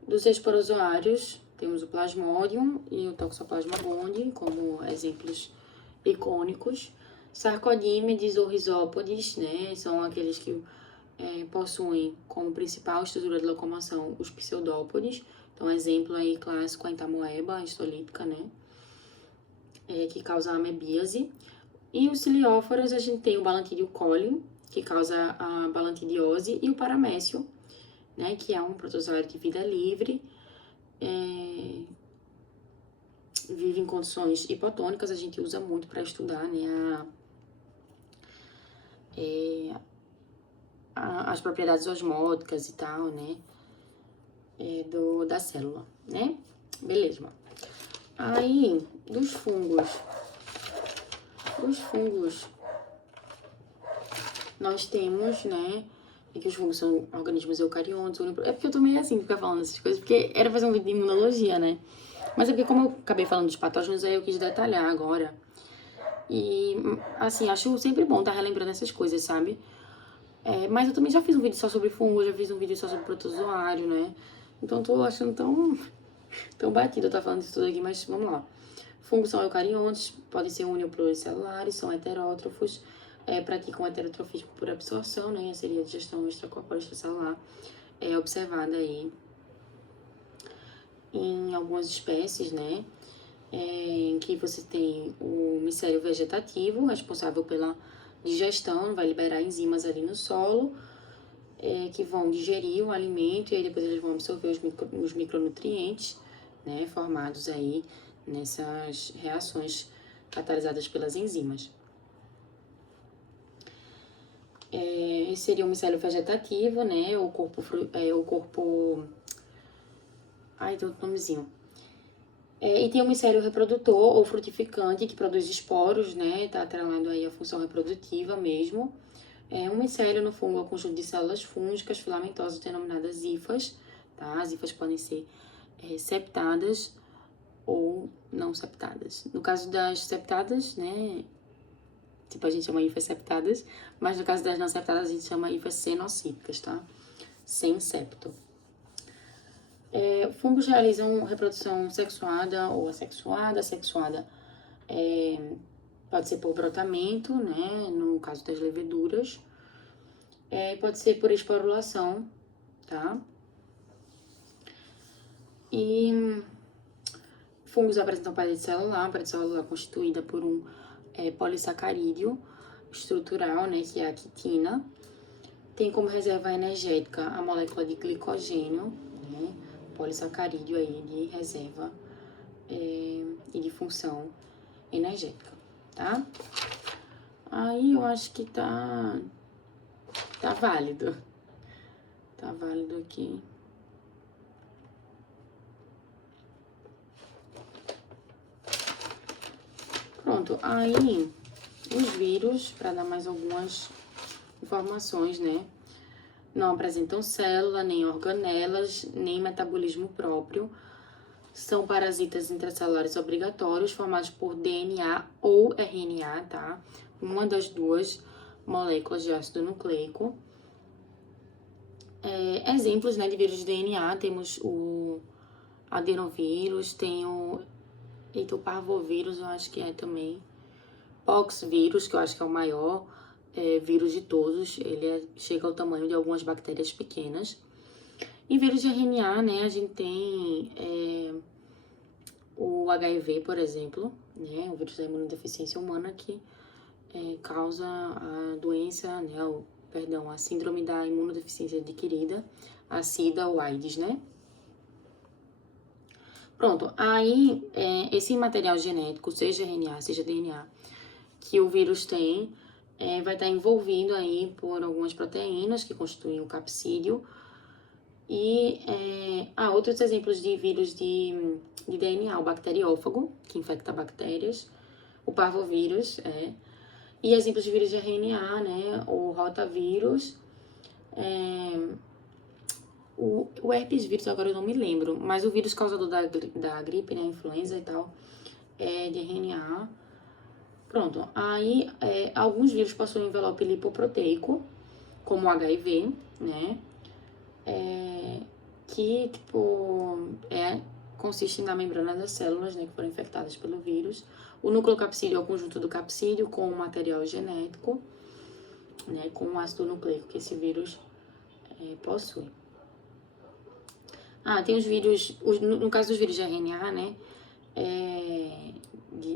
Dos esporozoários, temos o Plasmodium e o Toxoplasma gondii como exemplos icônicos. Sarcodímedes ou risópodes, né? São aqueles que possuem como principal estrutura de locomoção os pseudópodes. Então, exemplo aí clássico, a entamoeba histolítica, né? Que causa a amebíase. E os cilióforos, a gente tem o Balantidio coli, que causa a balantidiose, e o Paramécio, né? Que é um protozoário de vida livre, vive em condições hipotônicas, a gente usa muito para estudar, né? As propriedades osmóticas e tal, né? Da célula, né? Beleza. Aí, dos fungos, nós temos, né? E que os fungos são organismos eucariontes. É porque eu tô meio assim, ficar falando essas coisas, porque era fazer um vídeo de imunologia, né? Mas é porque como eu acabei falando dos patógenos, aí eu quis detalhar agora. E, assim, acho sempre bom estar relembrando essas coisas, sabe? Mas eu também já fiz um vídeo só sobre fungo, já fiz um vídeo só sobre protozoário, né? Então tô achando tão batido eu tá falando isso tudo aqui, mas vamos lá. Fungos são eucariontes, podem ser uni- ou pluricelulares, são heterótrofos, praticam heterotrofismo por absorção, né? Seria a digestão extracorpórea extracelular, observada aí em algumas espécies, né? Em que você tem o micélio vegetativo, responsável pela digestão, vai liberar enzimas ali no solo, que vão digerir o alimento e aí depois eles vão absorver os micronutrientes, né, formados aí nessas reações catalisadas pelas enzimas. Esse seria o micélio vegetativo, né, o corpo... Ai, tem outro nomezinho. E tem o micélio reprodutor ou frutificante, que produz esporos, né, tá atrelado aí à função reprodutiva mesmo. Um micélio no fungo é um conjunto de células fúngicas filamentosas denominadas hifas, tá? As hifas podem ser septadas ou não septadas. No caso das septadas, né, tipo a gente chama hifas septadas, mas no caso das não septadas a gente chama hifas cenocíticas, tá? Sem septo. Fungos realizam reprodução sexuada ou assexuada. Sexuada pode ser por brotamento, né, no caso das leveduras. Pode ser por esporulação, tá? E fungos apresentam parede celular constituída por um polissacarídeo estrutural, né, que é a quitina. Tem como reserva energética a molécula de glicogênio, né, polissacarídeo aí de reserva e de função energética, tá? Aí eu acho que tá válido. Tá válido aqui. Pronto, aí os vírus, para dar mais algumas informações, né? Não apresentam célula, nem organelas, nem metabolismo próprio. São parasitas intracelulares obrigatórios, formados por DNA ou RNA, tá? Uma das duas moléculas de ácido nucleico. Exemplos, né, de vírus de DNA, temos o adenovírus, tem o parvovírus, eu acho que é também. Poxvírus, que eu acho que é o maior vírus de todos, ele chega ao tamanho de algumas bactérias pequenas. E vírus de RNA, né, a gente tem o HIV, por exemplo, né, o vírus da imunodeficiência humana que causa a doença, né, a síndrome da imunodeficiência adquirida, a SIDA ou AIDS, né? Pronto, aí esse material genético, seja RNA, seja DNA, que o vírus tem, vai estar envolvido aí por algumas proteínas que constituem o capsídeo. E há outros exemplos de vírus de DNA, o bacteriófago, que infecta bactérias, o parvovírus, e exemplos de vírus de RNA, né, o rotavírus, o herpes vírus, agora eu não me lembro, mas o vírus causador da gripe, né, influenza e tal, é de RNA. Pronto, aí alguns vírus possuem envelope lipoproteico, como o HIV, né, que, tipo, consiste na membrana das células, né, que foram infectadas pelo vírus. O núcleo capsídeo é o conjunto do capsídeo com o material genético, né, com o ácido nucleico que esse vírus possui. Tem os vírus, no caso dos vírus de RNA, né,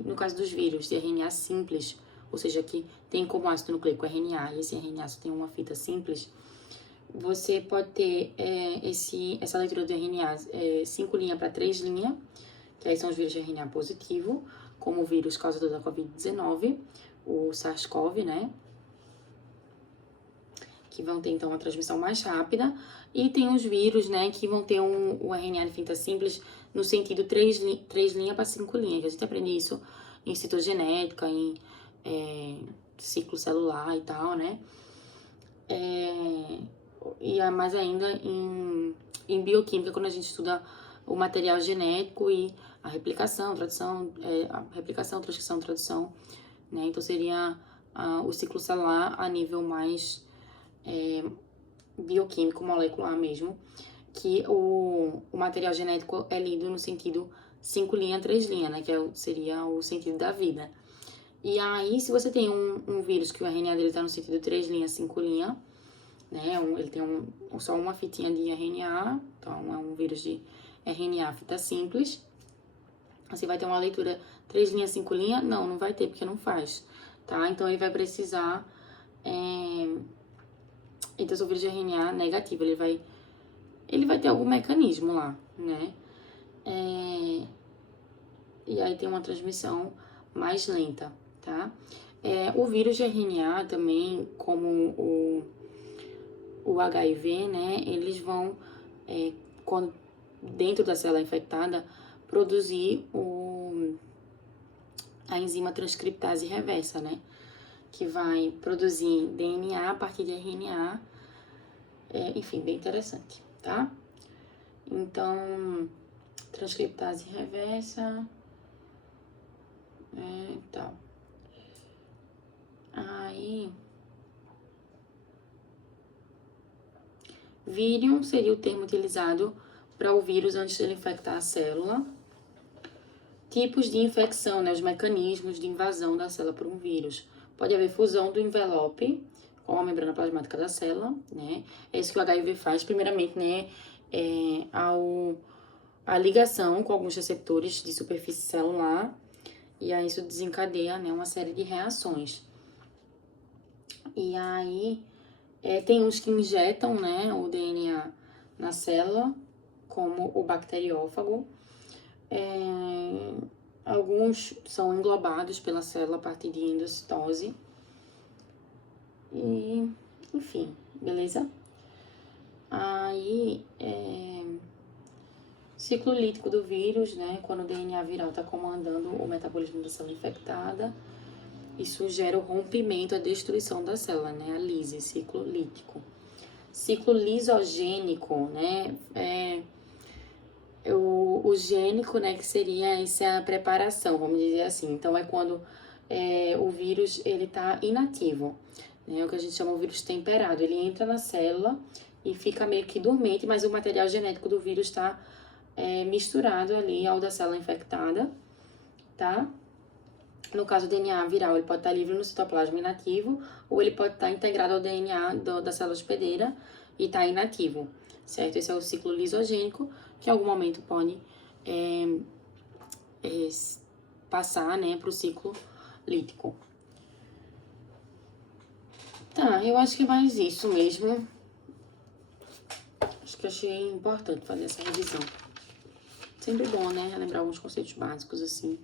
no caso dos vírus de RNA simples, ou seja, que tem como ácido nucleico RNA, e esse RNA só tem uma fita simples, você pode ter essa leitura de RNA 5' para 3', que aí são os vírus de RNA positivo, como o vírus causador da Covid-19, o SARS-CoV, né? Que vão ter, então, uma transmissão mais rápida. E tem os vírus, né, que vão ter o RNA de fita simples no sentido 3' para 5', que a gente aprende isso em citogenética, em ciclo celular e tal, né? E mais ainda em bioquímica, quando a gente estuda o material genético e a replicação, tradução, transcrição, tradução, né? Então seria o ciclo celular a nível mais bioquímico, molecular mesmo, que o material genético é lido no sentido 5', 3', né? Que seria o sentido da vida. E aí, se você tem um vírus que o RNA dele está no sentido 3', 5', né? Ele tem só uma fitinha de RNA, então é um vírus de RNA fita simples. Você vai ter uma leitura 3', 5'? Não vai ter, porque não faz, tá? Então ele vai precisar. Então, o vírus de RNA negativo, ele vai ter algum mecanismo lá, né? E aí tem uma transmissão mais lenta, tá? O vírus de RNA também, como o HIV, né, eles vão, quando dentro da célula infectada, produzir a enzima transcriptase reversa, né, que vai produzir DNA a partir de RNA, enfim, bem interessante, tá? Então, transcriptase reversa, tal. Aí... Vírion seria o termo utilizado para o vírus antes de ele infectar a célula. Tipos de infecção, né? Os mecanismos de invasão da célula por um vírus. Pode haver fusão do envelope com a membrana plasmática da célula, né? É isso que o HIV faz, primeiramente, né? A ligação com alguns receptores de superfície celular, e aí isso desencadeia, né, uma série de reações. E aí... tem uns que injetam, né, o DNA na célula, como o bacteriófago. Alguns são englobados pela célula a partir de endocitose. E, enfim, beleza? Aí, ciclo lítico do vírus, né, quando o DNA viral está comandando o metabolismo da célula infectada. Isso gera o rompimento, a destruição da célula, né? A lise, ciclo lítico. Ciclo lisogênico, né? O gênico, né? Que seria essa preparação, vamos dizer assim. Então, é quando o vírus, ele tá inativo, né? O que a gente chama de vírus temperado. Ele entra na célula e fica meio que dormente, mas o material genético do vírus está misturado ali ao da célula infectada, tá? No caso do DNA viral, ele pode estar livre no citoplasma inativo, ou ele pode estar integrado ao DNA da célula hospedeira e estar inativo, certo? Esse é o ciclo lisogênico, que em algum momento pode passar, né, para o ciclo lítico. Tá, eu acho que é mais isso mesmo. Acho que achei importante fazer essa revisão. Sempre bom, né? Relembrar alguns conceitos básicos, assim,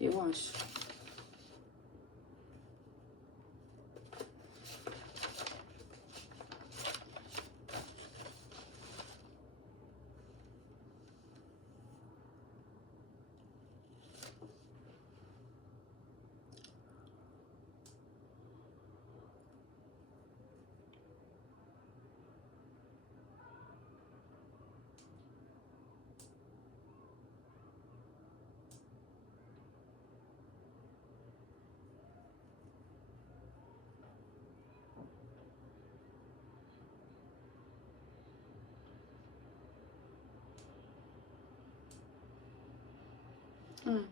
eu acho. Ah.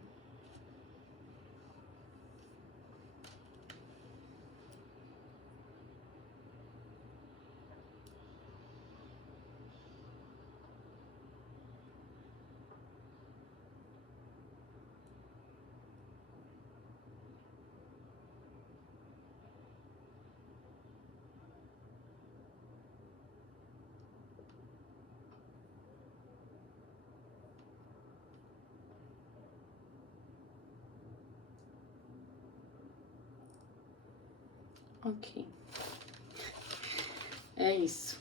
Ok. É isso.